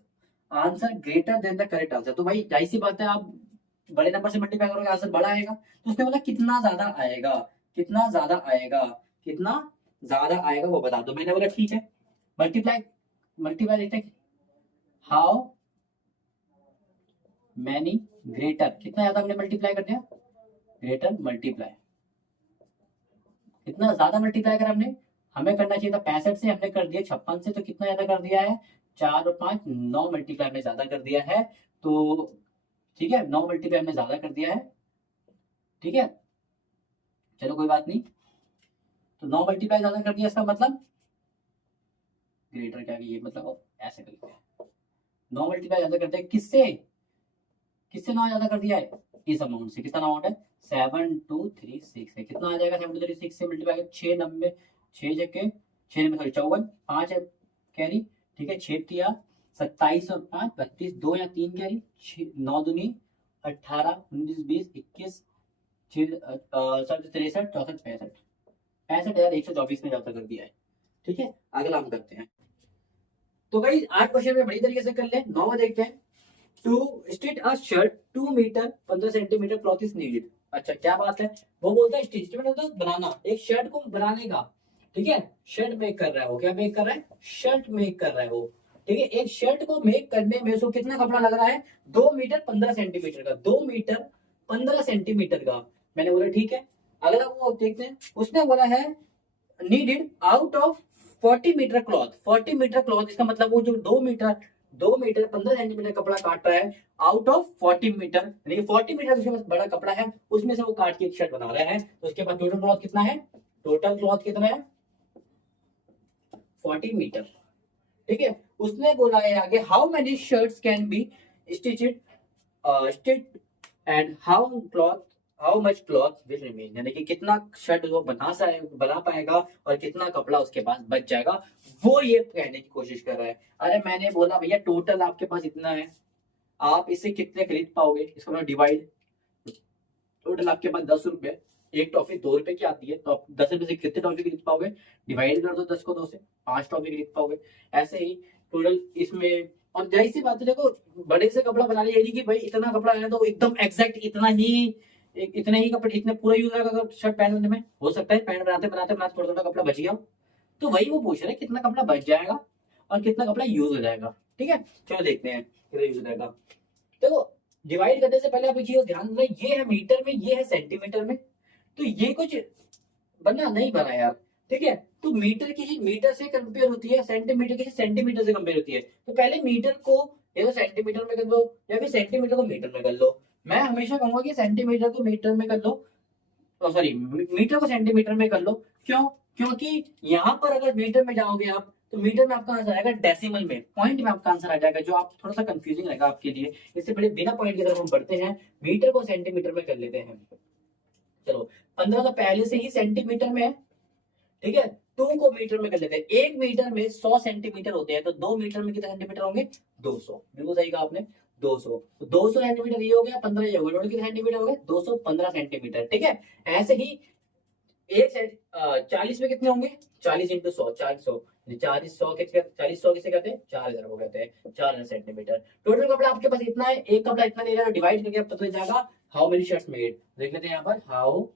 answer greater than the correct answer, तो भाई जाहिर सी बात है, आप बड़े नंबर से मल्टीप्लाई करोगे आंसर बड़ा आएगा, तो उसने बोला कितना ज्यादा आएगा, कितना ज्यादा आएगा, कितना ज्यादा आएगा वो बता दो। मैंने बोला ठीक है, मल्टीप्लाई मल्टीप्लाई देखते हैं, हाउ मैनी ग्रेटर, कितना ज्यादा हमने मल्टीप्लाई कर दिया, ग्रेटर मल्टीप्लाई, कितना ज्यादा मल्टीप्लाई करा हमने, हमें करना चाहिए था 65 से, हमने कर दिया 56 से, तो कितना ज्यादा कर दिया है, 4 और 5 9 मल्टीप्लाई हमने ज्यादा कर दिया है, तो ठीक है, 9 मल्टीप्लाई हमने ज्यादा कर दिया है, ठीक है, चलो कोई बात नहीं, तो 9 मल्टीप्लाई ज्यादा कर दिया, इसका मतलब ग्रेटर क्या, ये मतलब ऐसे करते हैं, 9 मल्टीप्लाई ज्यादा करते हैं किससे, किससे 9 ज्यादा कर दिया है, इस अमाउंट से, कितना अमाउंट है, 7236 है, कितना आ जाएगा 7236 से मल्टीप्लाई, 6 90, 6 जगह 6 में 54, 5 है कैरी, ठीक है, 6 किया 27 और 5 32, 2 या 3 कैरी, 9 दूनी 18 19 20 21 63 64 65, 65,124 में ज्यादा कर दिया है, ठीक है, अगला हम करते हैं। तो भाई 8 क्वेश्चन में बड़ी तरीके से कर ले, 9 देखते हैं। To stitch a shirt 2 metre 15 centimetre cloth is needed. अच्छा क्या बात है, वो बोलता है स्टिच मतलब बनाना, एक शर्ट को बनाने का, ठीक है, शर्ट मेक कर रहा है वो, क्या मेक कर रहा है, शर्ट मेक कर रहा है वो, ठीक है, एक शर्ट को मेक करने में उसको कितना कपड़ा लग रहा है, 2 मीटर 15 सेंटीमीटर का, 2 मीटर 15 सेंटीमीटर का। मैंने बोला ठीक है, अगला वो देखते हैं, उसने बोला है needed out of 40 metre cloth, 40 metre cloth, इसका मतलब वो जो 2 मीटर 15 सेंटीमीटर कपड़ा काट रहा है आउट ऑफ 40 मीटर, यानी 40 मीटर उसके पास बड़ा कपड़ा है, उसमें से वो काट के एक शर्ट बना रहा है, तो उसके पास टोटल क्लॉथ कितना है, टोटल क्लॉथ कितना है, 40 मीटर, ठीक है। उसने बोला है आगे how many shirts can be stitched stitch and how cloth how much cloth will remain, यानी कि कितना शर्ट वो बना पाएगा और कितना कपड़ा उसके पास बच जाएगा, वो ये कहने की कोशिश कर रहा है। अरे मैंने बोला भैया टोटल आपके पास इतना है, आप इसे कितने खरीद पाओगे, इसको ना डिवाइड, टोटल आपके पास 10 रुपए, एक टॉफी 2 रुपए की आती है, तो आप 10 रुपए से कितने टॉफी खरीद पाओगे, डिवाइड कर दो 10 को 2 से, 5 टॉफी खरीद पाओगे। ऐसे ही टोटल इसमें, और जाहिर सी बात है देखो, बड़े से कपड़ा बनाने, ये नहीं कि भाई इतना कपड़ा है तो एकदम एग्जैक्ट इतने ही कपड़े इतने पूरा यूज होगा शर्ट पैंट बनने में, हो सकता है पैंट बनाते बनाते बनाते थोड़ा थोड़ा कपड़ा बच गया हो। तो वही वो पूछ रहे हैं कितना कपड़ा बच जाएगा और कितना कपड़ा यूज हो जाएगा। ठीक है, चलो देखते हैं कितना यूज हो जाएगा। देखो डिवाइड करने से पहले आप एक चीज ध्यान दें, ये है मीटर में, ये है सेंटीमीटर में, तो ये कुछ बना नहीं बना यार। ठीक है, तो मीटर किसी मीटर से कंपेयर होती है, सेंटीमीटर किसी सेंटीमीटर से कंपेयर होती है, तो पहले मीटर को या तो सेंटीमीटर में कर लो या फिर सेंटीमीटर को मीटर में कर लो। मैं हमेशा कहूंगा कि सेंटीमीटर को मीटर में कर लो, सॉरी मीटर को सेंटीमीटर में कर लो। क्यों? क्योंकि यहाँ पर अगर मीटर में जाओगे आप, तो मीटर में आपका आंसर आएगा डेसिमल में, पॉइंट में आपका आंसर आ जाएगा, जो आप थोड़ा सा कंफ्यूजिंग रहेगा आपके लिए। इससे पहले बिना पॉइंट की तरफ हम बढ़ते हैं, मीटर को सेंटीमीटर में कर लेते हैं। चलो 15 तो पहले से ही सेंटीमीटर में है, ठीक है, 2 को मीटर में कर लेते हैं। 1 मीटर में 100 सेंटीमीटर होते हैं, तो 2 मीटर में कितने सेंटीमीटर होंगे, 200। बिल्कुल सही कहा आपने, 200। तो 200 सेंटीमीटर ये हो गया, 15 ये हो गया, टोटल कितने सेंटीमीटर हो गए, 215 सेंटीमीटर। ठीक है, ऐसे ही 40 में कितने होंगे, 40 इंटू 100, 400, 40 100 किसे कहते हैं, 4000 को कहते हैं, 4000 सेंटीमीटर। टोटल कपड़ा आपके पास इतना है, एक कपड़ा इतना ले रहा, डिवाइड करके पता चल जाएगा हाउ मेनी शर्ट्स मेड। देख लेते हैं यहाँ पर, हाउ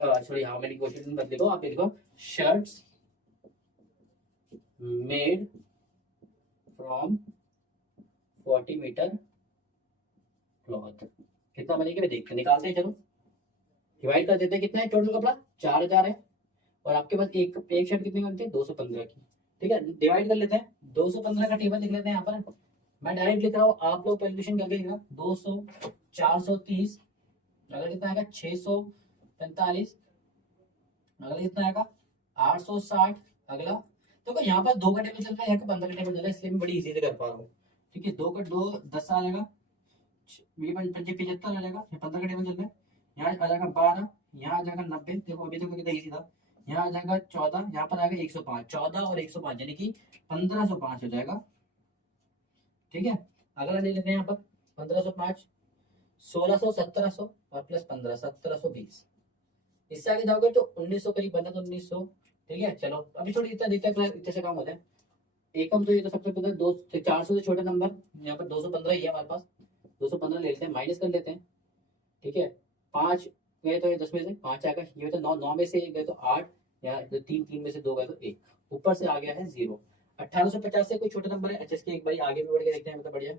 मेनी क्वेश्चन मत लिखो, आप लिखो shirts made from 40 metre cloth. कितना बनेगा देखते हैं, निकालते हैं। चलो डिवाइड कर देते हैं, कितना है टोटल कपड़ा, 4000 है, और आपके पास एक शर्ट कितने बनते हैं, 215 की। ठीक है, डिवाइड कर लेते हैं, 215 का टेबल लिख लेते हैं यहाँ पर। मैं डायरेक्ट लिख रहा हूँ, आप लोग कैलकुलेशन करके लिखना, 200 430, अगर कितना आएगा 645, अगला कितना आएगा 860, अगला तो यहाँ पर 2 का टेबल चल रहा है, यहाँ का 15 का टेबल चल रहा है, इसलिए मैं बड़ी इजी से कर पा रहा हूँ। ठीक है, 2 का 2 10 आ जाएगा, 75 आ जाएगा, 15 का टेबल चल रहा है, यहाँ आ जाएगा 12, यहाँ आ जाएगा 90, देखो अभी तक कितना इजी था, यहाँ आ जाएगा 14, यहाँ पर आएगा 105, 14 और 105 यानी कि 1505 हो जाएगा। ठीक है, अगला ले लेते हैं यहाँ पर 1505, 1600, 1700 और प्लस 15, 1720। इससे आगे जाओगे तो 1900 करीब बना, तो 1900। ठीक है, चलो अभी थोड़ी इतना देखते हैं इतने से काम होता है। एकम तो ये तो सबसे पहले 400 से छोटे नंबर, यहाँ पर 215 ही है हमारे पास, 215 ले लेते हैं, माइनस कर लेते हैं। ठीक है, 5 गए तो ये 10 में से 5 आएगा, ये तो 9 में से 1 गए तो 8, या 3 में से 2 गए तो 1, ऊपर से आ गया है 0। 1850 से कोई छोटा नंबर है, अच्छा इसके एक बार आगे भी बढ़ के देखते हैं, मतलब बढ़िया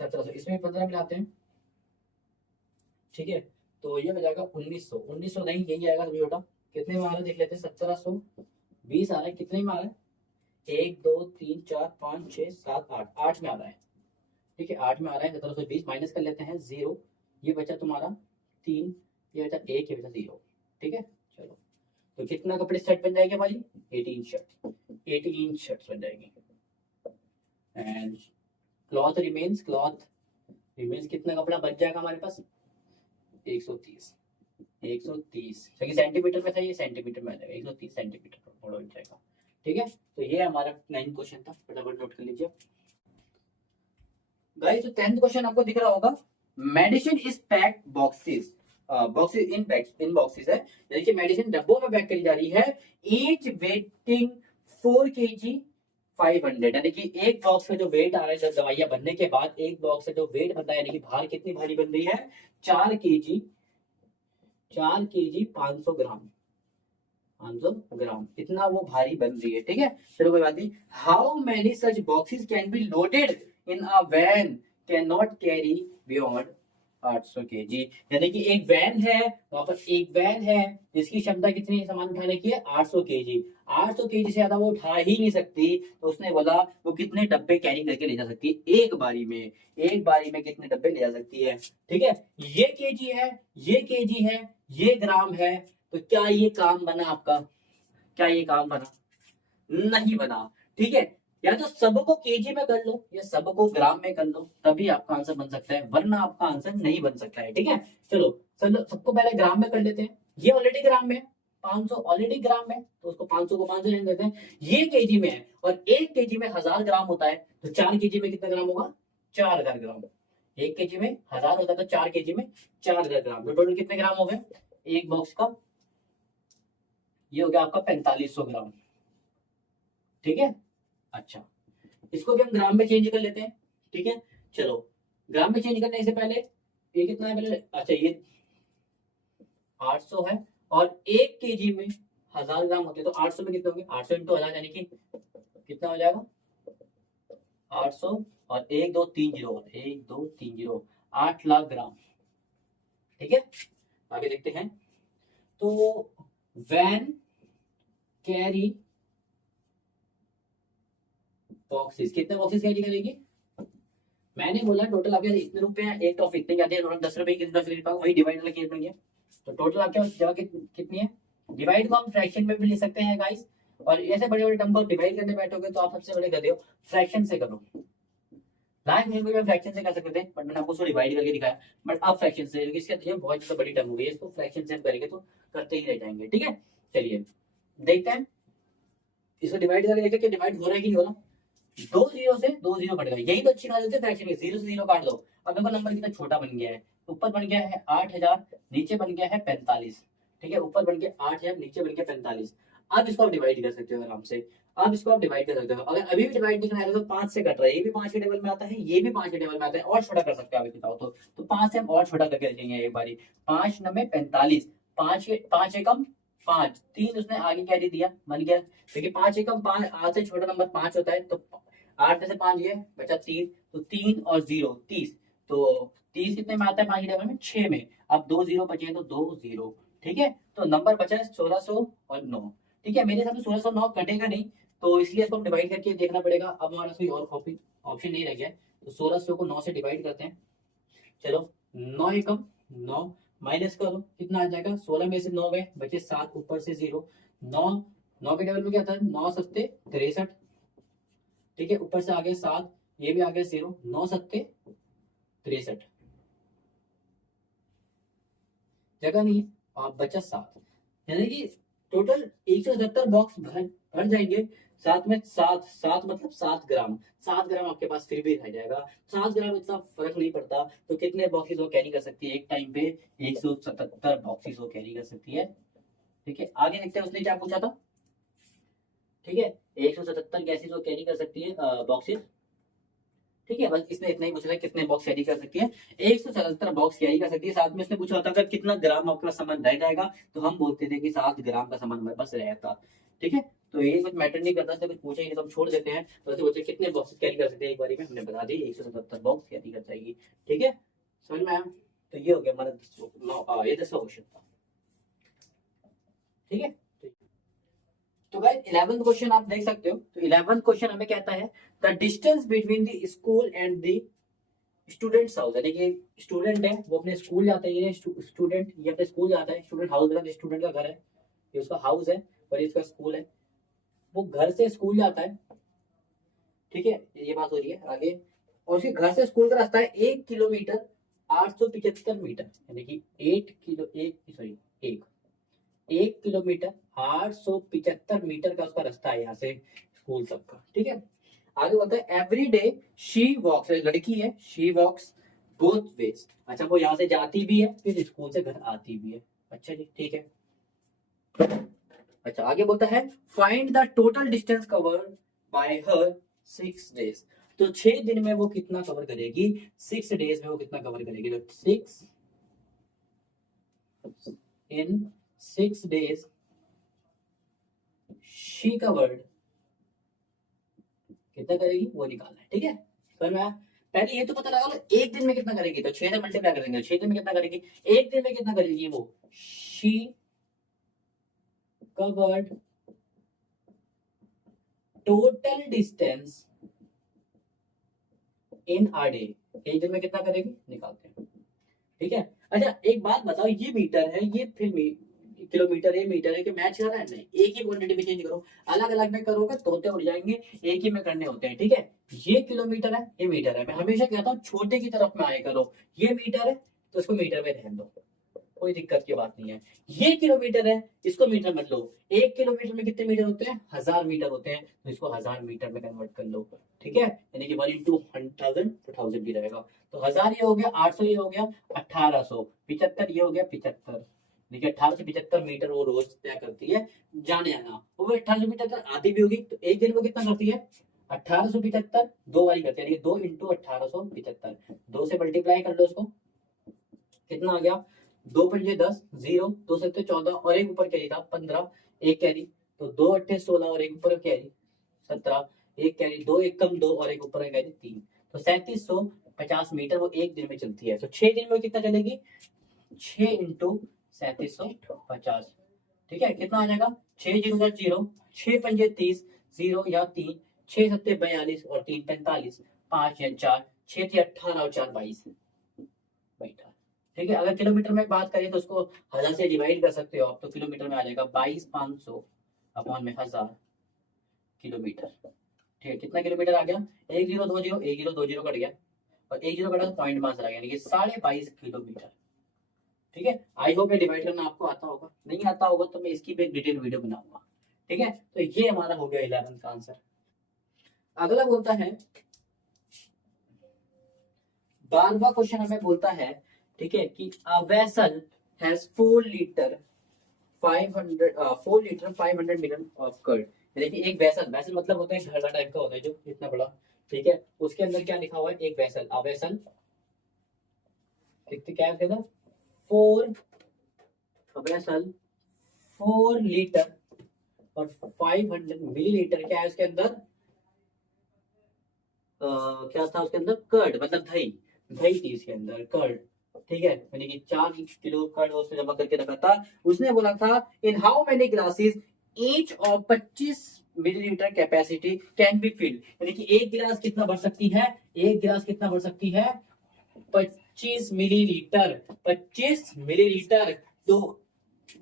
1700, इसमें 15 मिलाते हैं। ठीक है, तो ये हो जाएगा 1900, 1900 नहीं यही आएगा सबसे छोटा, कितने में आ रहा है देख लेते हैं, 1720 आ रहा है, कितने में आ रहा है, 1 2 3 4 5 6 7 8, 8 में आ रहा है। ठीक है, 8 में आ रहा है, 1720 माइनस कर लेते हैं 0, ये बचा तुम्हारा 3, ये बचा 1, ये बचा 0। ठीक है, चलो तो कितना कपड़े सेट बन जाएगी हमारी, 18 शर्ट्स बन जाएगी। एंड क्लॉथ रिमेन्स कितना कपड़ा बच जाएगा हमारे पास, 130 सेंटीमीटर में था, ये सेंटीमीटर में आ जाएगा, 130 सेंटीमीटर बन जाएगा। ठीक है, तो ये हमारा 9 क्वेश्चन था, फटाफट नोट कर लीजिए गाइस। तो 10th क्वेश्चन आपको दिख रहा होगा, medicine is packed boxes in boxes है, यानी कि मेडिसिन डब्बों में पैक करी जा रही है, ईच वेटिंग 4 kg 500, यानी कि एक बॉक्स का जो वेट आ रहा है, जब दवाइयां बनने के बाद एक बॉक्स का जो वेट बन रहा है, यानी कि भार कितनी भारी बन रही है, 4 kg 500 ग्राम, कितना वो भारी बन रही है। ठीक है, चलो कोई बात नहीं। How many such boxes can be loaded in a van can not carry beyond 800 kg, यानी कि एक वैन है, वहां पर एक वैन है जिसकी क्षमता कितनी सामान उठाने की है, 800 kg, 800 kg से ज्यादा वो उठा ही नहीं सकती, तो उसने बोला वो कितने डब्बे कैरी करके ले जा सकती है एक बारी में कितने डब्बे ले जा सकती है। ठीक है, ये केजी है, ये केजी है, ये ग्राम है, तो क्या ये काम बना आपका, क्या ये काम बना, नहीं बना। ठीक है, या तो सबको केजी में कर लो या सबको ग्राम में कर लो, तभी आपका आंसर बन सकता है, वरना आपका आंसर नहीं बन सकता है। ठीक है, चलो सबको पहले ग्राम में कर लेते हैं। ये ऑलरेडी ग्राम में है, 500 ऑलरेडी ग्राम में, तो उसको 500 को 500 रहने देते हैं। ये केजी में है और 1 केजी में 1000 ग्राम होता है, तो 4 केजी में कितना ग्राम होगा? 4000 ग्राम। 1 केजी में 1000 होता है तो 4 केजी में 4000 ग्राम, तो टोटल कितने ग्राम हो गए एक बॉक्स का? ये हो गया आपका 4500 ग्राम। ठीक है, अच्छा इसको भी हम ग्राम में चेंज कर लेते हैं। ठीक है, चलो ग्राम में चेंज करने से पहले ये कितना है पहले, अच्छा ये 800 है और 1 केजी में 1000 ग्राम होते हैं, तो 800 में कितने होंगे? 800 इंटू 1000 यानी कि कितना हो जाएगा? 800 और 1 2 3 जीरो, 1 2 3 जीरो, 8 लाख ग्राम। ठीक है, आगे देखते हैं। तो वैन कैरी बॉक्सेस, कितने बॉक्सेस कैरी करेगी? मैंने बोला टोटल आपके इतने रुपए हैं, एक टॉफी इतने जाते हैं, टोटल 10 रुपए की टॉफी खरीद पाऊंगा, वही डिवाइड वाला केस बन गया। तो टोटल आपके पास जगह कितनी है? डिवाइड को हम फ्रैक्शन में भी लिख सकते हैं गाइस, और ऐसे बड़े बड़े टर्म को डिवाइड करने बैठोगे तो आप सबसे बड़े गधे हो, फ्रैक्शन से करो। लास्ट में भी फ्रैक्शन से कर सकते थे, बट मैंने आपको उसको डिवाइड करके दिखाया, बट अब फ्रैक्शन से, क्योंकि इसके ये बहुत ज्यादा बड़ी टर्म हो गई है, इसको फ्रैक्शन से हम करेंगे तो करते ही रह जाएंगे। ठीक है, चलिए देखते हैं इसको डिवाइड करके, देखते कि डिवाइड हो रहा है कि नहीं हो रहा। 2 जीरो से 2 जीरो कट गए, यही तो अच्छी बात होती है फ्रैक्शन की, 0 से 0 काट दो। अब देखो नंबर कितना छोटा बन गया है, ऊपर बन गया है 8000, नीचे बन गया है 45। ठीक है, ऊपर बन गया 8000, नीचे बन गया 45। अब इसको आप डिवाइड कर सकते हो आराम से, अब इसको आप डिवाइड कर सकते हो। अगर अभी भी डिवाइड नहीं करना है तो 5 से कट रहा है, ये भी 5 के टेबल में आता है, ये भी 5 के टेबल में आता है, और छोटा कर सकते हो आप इसको तो 5 से हम और छोटा करके रखेंगे एक बारी। 5 9 45, 5 एकम 5, 3 उसने आगे कैरी दिया, बन गया। देखिए 5 एकम 5, आज से छोटा नंबर 5 होता है, तो 8 में से 5 गए, बचा 3, तो 3 और 0 30, तो 30 कितने में आता है 5 के टेबल में? 6 में। अब 2 जीरो बचे हैं तो 2 जीरो। ठीक है, तो नंबर बचा है 1600 और 9। ठीक है, मेरे हिसाब से 1609 कटेगा नहीं, तो इसलिए इसको हम डिवाइड करके देखना पड़ेगा। अब हमारा कोई और कॉपी ऑप्शन नहीं रह गया है, तो 1600 को 9 से डिवाइड करते हैं। चलो 9 एकम 9, माइनस करो कितना आ जाएगा? 16 में से 9 गए, बचे 7, ऊपर से 0। 9 9 के टेबल में क्या था? 9 सत्ते 63। ठीक है, ऊपर से आ गया 7, ये भी आ गया 0, 9 सत्ते 63, जगह नहीं है, आप बचा 7, यानी कि टोटल 170 बॉक्स भर भर जाएंगे। साथ में 7 7 मतलब 7 ग्राम, 7 ग्राम आपके पास फिर भी रह जाएगा। 7 ग्राम इतना फर्क नहीं पड़ता, तो कितने बॉक्सेस वो कैरी कर सकती है एक टाइम पे? 177 बॉक्सेस वो कैरी कर सकती है। ठीक है, आगे देखते हैं उसने क्या पूछा था। ठीक है, 177 गैसेस वो कैरी कर सकती है बॉक्सेस। ठीक है, बस इसने इतना ही पूछा था कितने बॉक्स कैरी कर सकती है? 177 बॉक्स कैरी कर सकती है। साथ में उसने पूछा होता था कितना ग्राम आपके पास सामान रह जाएगा, तो हम बोलते थे कि 7 ग्राम का सामान हमारे पास रहता। ठीक है, तो ये कुछ मैटर नहीं करता, कुछ पूछा ही नहीं तो हम छोड़ देते हैं। तो ऐसे बोलते कितने बॉक्सेस कैरी कर सकते हैं, एक बारी में हमने बता दी 177 बॉक्स कैरी कर जाएगी। ठीक है, समझ में आया? तो ये हो गया हमारा ये 10वां क्वेश्चन था। ठीक है, तो गाइस 11th क्वेश्चन आप देख सकते हो। तो 11th क्वेश्चन हमें कहता है the distance between the school and the students house, यानी कि स्टूडेंट है वो अपने स्कूल जाता है, ये स्टूडेंट ये अपने स्कूल जाता है, स्टूडेंट हाउस मतलब स्टूडेंट का घर है, ये उसका हाउस है और ये उसका स्कूल है। वो घर से स्कूल जाता है। ठीक है, ये बात हो रही है आगे। और उसके घर से स्कूल का रास्ता है 1 किलोमीटर 875 मीटर, यानी कि 1 किलोमीटर 875 मीटर का उसका रास्ता है यहाँ से स्कूल तक का। ठीक है, आगे बोलता है एवरी डे शी वॉक्स, लड़की है, शी वॉक्स बोथ वेज। अच्छा, वो यहाँ से जाती भी है फिर स्कूल से घर आती भी है। अच्छा जी, ठीक है। अच्छा, आगे बोलता है find the total distance covered by her 6 days. तो 6 दिन में वो कितना कवर करेगी? 6 डेज में वो कितना कवर करेगी? तो 6 इन 6 days शी कवर्ड, कितना करेगी वो निकालना है। ठीक है, समझ में आया? पहले ये तो पता लगा लो एक दिन में कितना करेगी, तो 6 से मल्टीप्लाई कर देंगे, 6 दिन में कितना करेगी, एक दिन में कितना करेगी वो? She covered total distance in a day, एक दिन में कितना करेगी निकालते हैं। ठीक है, अच्छा एक बात बताओ, ये मीटर है, ये फिर किलोमीटर है मीटर है कि मैच कर रहा है, नहीं, एक ही क्वांटिटी में चेंज करो। अलग अलग में करोगे तोते उड़ जाएंगे, एक ही में करने होते हैं, ठीक है। ये किलोमीटर है, ये मीटर है, मैं हमेशा कहता हूँ छोटे की तरफ में आए करो। ये मीटर है तो इसको मीटर में रहने दो, कोई दिक्कत की बात नहीं है। ये किलोमीटर है, इसको मीटर मत लो। 1 किलोमीटर में कितने मीटर होते हैं? 1000 मीटर होते हैं, तो इसको 1000 मीटर में कन्वर्ट कर लो, ठीक है। यानी कि 1 इंटू 1000 भी रहेगा। तो 1000 ये हो गया, 800 ये हो गया, 1800, 75 ये हो गया, 75। देखिए 18 से 75 मीटर वो रोज तय करती है, जाने आना। वो 1875 आधी भी होगी तो एक दिन में कितना करती है? 1875 दो वाली करती है, यानी 2 इंटू 1875। 2 से मल्टीप्लाई कर लो उसको, कितना आ गया? 2 पंजे 10, 0, 2 7 14 और एक ऊपर कैरी था 15, एक कैरी, तो 2 8 16 और एक ऊपर कैरी 17, एक कैरी, 2 1 कम 2 और एक ऊपर कैरी 3, तो 3750 मीटर वो एक दिन में चलती है। तो 6 दिन में कितना चलेगी? 6 इंटू 3750, ठीक है। कितना आ जाएगा? 6 0 0, 6 पंजे 30, 0 या 3, 6 7 42 और 3 45, 5 या 4, 6 18 और 4 22 मीटर, ठीक है। अगर किलोमीटर में बात करें तो उसको 1000 से डिवाइड कर सकते हो आप, तो किलोमीटर में आ जाएगा 22500 अपॉन में 1000 किलोमीटर, ठीक है। कितना किलोमीटर आ गया? 1020, 1020 कट गया और 10 कटा तो पॉइंट मास आ गया, यानी कि 22.5 किलोमीटर, ठीक है। आई होप ये डिवाइड करना आपको आता होगा, नहीं आता होगा तो मैं इसकी भी एक डिटेल वीडियो बनाऊंगा, ठीक है। तो ये हमारा हो गया 11 का आंसर। अगला बोलता है 12वां क्वेश्चन हमें बोलता है, ठीक है, कि a vessel has 4 litre 500 million of curd. यानी कि एक वेसल, वेसल मतलब होता है घड़ा टाइप का होता है जो इतना बड़ा, ठीक है। उसके अंदर क्या लिखा हुआ है? एक वेसल, अ वेसल, क्या है उसके अंदर? 4 वेसल 4 लीटर और 500 मिलीलीटर क्या है उसके अंदर? क्या था उसके अंदर? कर्ड, मतलब दही, दही थी इसके अंदर, कर्ड, ठीक है। यानी कि 4 किलो कर्ड उसने जमा करके रखा था। उसने बोला था in how many glasses each of 25 millilitre capacity can be filled. यानी कि एक गिलास कितना भर सकती है? एक गिलास कितना भर सकती है? 25 मिलीलीटर, 25 मिलीलीटर। तो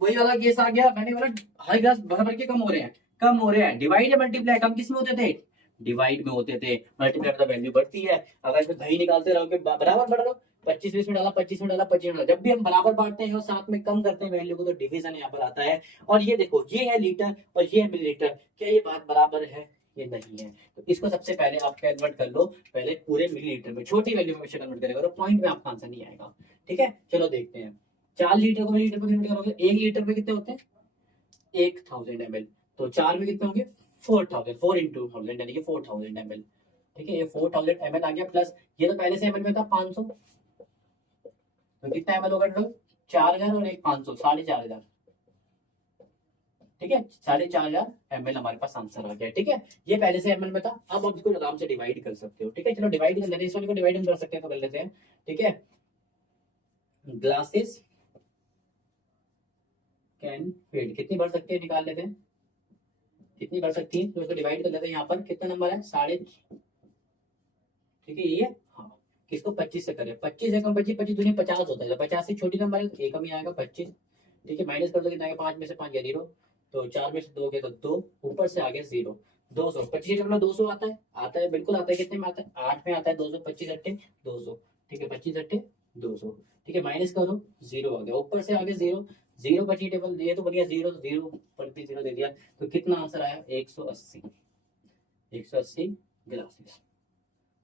वही वाला केस आ गया, मैंने बोला हर गिलास भर भर के कम हो रहे हैं, कम हो रहे हैं। डिवाइड या मल्टीप्लाई, कम किस में होते थे? डिवाइड में होते थे। मल्टीप्लाई मतलब वैल्यू बढ़ती है। अगर इसमें दही निकालते रहोगे बराबर बढ़ रहा हो, 25 में डाला, 25 में डाला, 25 में डाला, जब भी हम बराबर बांटते हैं और साथ में कम करते हैं वैल्यू को तो डिवीजन यहाँ पर आता है। और ये देखो, ये है लीटर और ये है मिलीलीटर, क्या ये बात बराबर है? ये नहीं है। तो इसको सबसे पहले आप कन्वर्ट कर लो, पहले पूरे मिलीलीटर में, छोटी वैल्यू में कन्वर्ट करेगा तो पॉइंट में आपका आंसर नहीं आएगा, ठीक है। चलो देखते हैं, 4 लीटर को मिलीलीटर में कन्वर्ट करोगे, 1 लीटर में कितने होते हैं? 1000 ml, तो 4 में कितने होंगे? 4000, 4 इंटू 1000 यानी कि 4000 ml, ठीक है। ये 4000 ml आ गया, प्लस ये तो पहले से ml में था 500, तो कितना ml होगा टोटल? 4000 और एक 500, 4500, ठीक है। 4500 ml हमारे पास आंसर आ गया, ठीक है। ये पहले से ml में था, अब आप इसको आराम से डिवाइड कर सकते हो, ठीक है। चलो डिवाइड कर लेते हैं, इस वाले को डिवाइड कर सकते हैं तो कर लेते हैं, ठीक है। ग्लासेस कैन फिल्ड कितनी भर सकते हैं, निकाल लेते हैं कितनी भर सकती है, तो इसको डिवाइड कर लेते हैं। यहाँ पर कितना नंबर है? 5.5, ठीक है। ये हाँ, किसको 25 से करें? 25 से कम 25, 25 दूनी 50 होता है, 50 से छोटी नंबर है तो एक ही आएगा 25, ठीक है। माइनस कर दो, कितना आएगा? 5 में से 5 गया 0, तो 4 में से 2 गया तो 2, ऊपर से आ गया 0, 200, 25 200 आता है, आता है, बिल्कुल आता है। कितने में आता है? 8 में आता है 200, 25 अट्ठे 200, ठीक है, 25 अट्ठे 200, ठीक है। माइनस करो, 0 आ गया, ऊपर से आ गया 0, 0 बची टेबल, ये तो बढ़िया 0, तो 0 पर भी 0 दे दिया, तो कितना आंसर आया? 180, 180 गिलासेस।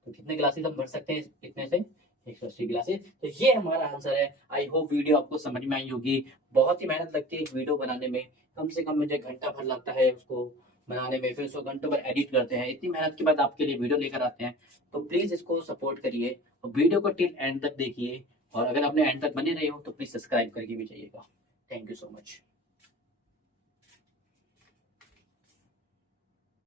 तो कितने ग्लासेस हम भर सकते हैं इतने से? 180 ग्लासेस। तो ये हमारा आंसर है। आई होप वीडियो आपको समझ में आई होगी। बहुत ही मेहनत लगती है एक वीडियो बनाने में, कम से कम मुझे घंटा भर लगता है उसको बनाने में, फिर उसको घंटों भर एडिट करते हैं। इतनी मेहनत के बाद आपके लिए वीडियो लेकर आते हैं, तो प्लीज इसको सपोर्ट करिए और वीडियो को टिल एंड तक देखिए। और अगर आपने एंड तक बने रहे हो तो प्लीज सब्सक्राइब करके भी जाइएगा। Thank you so much.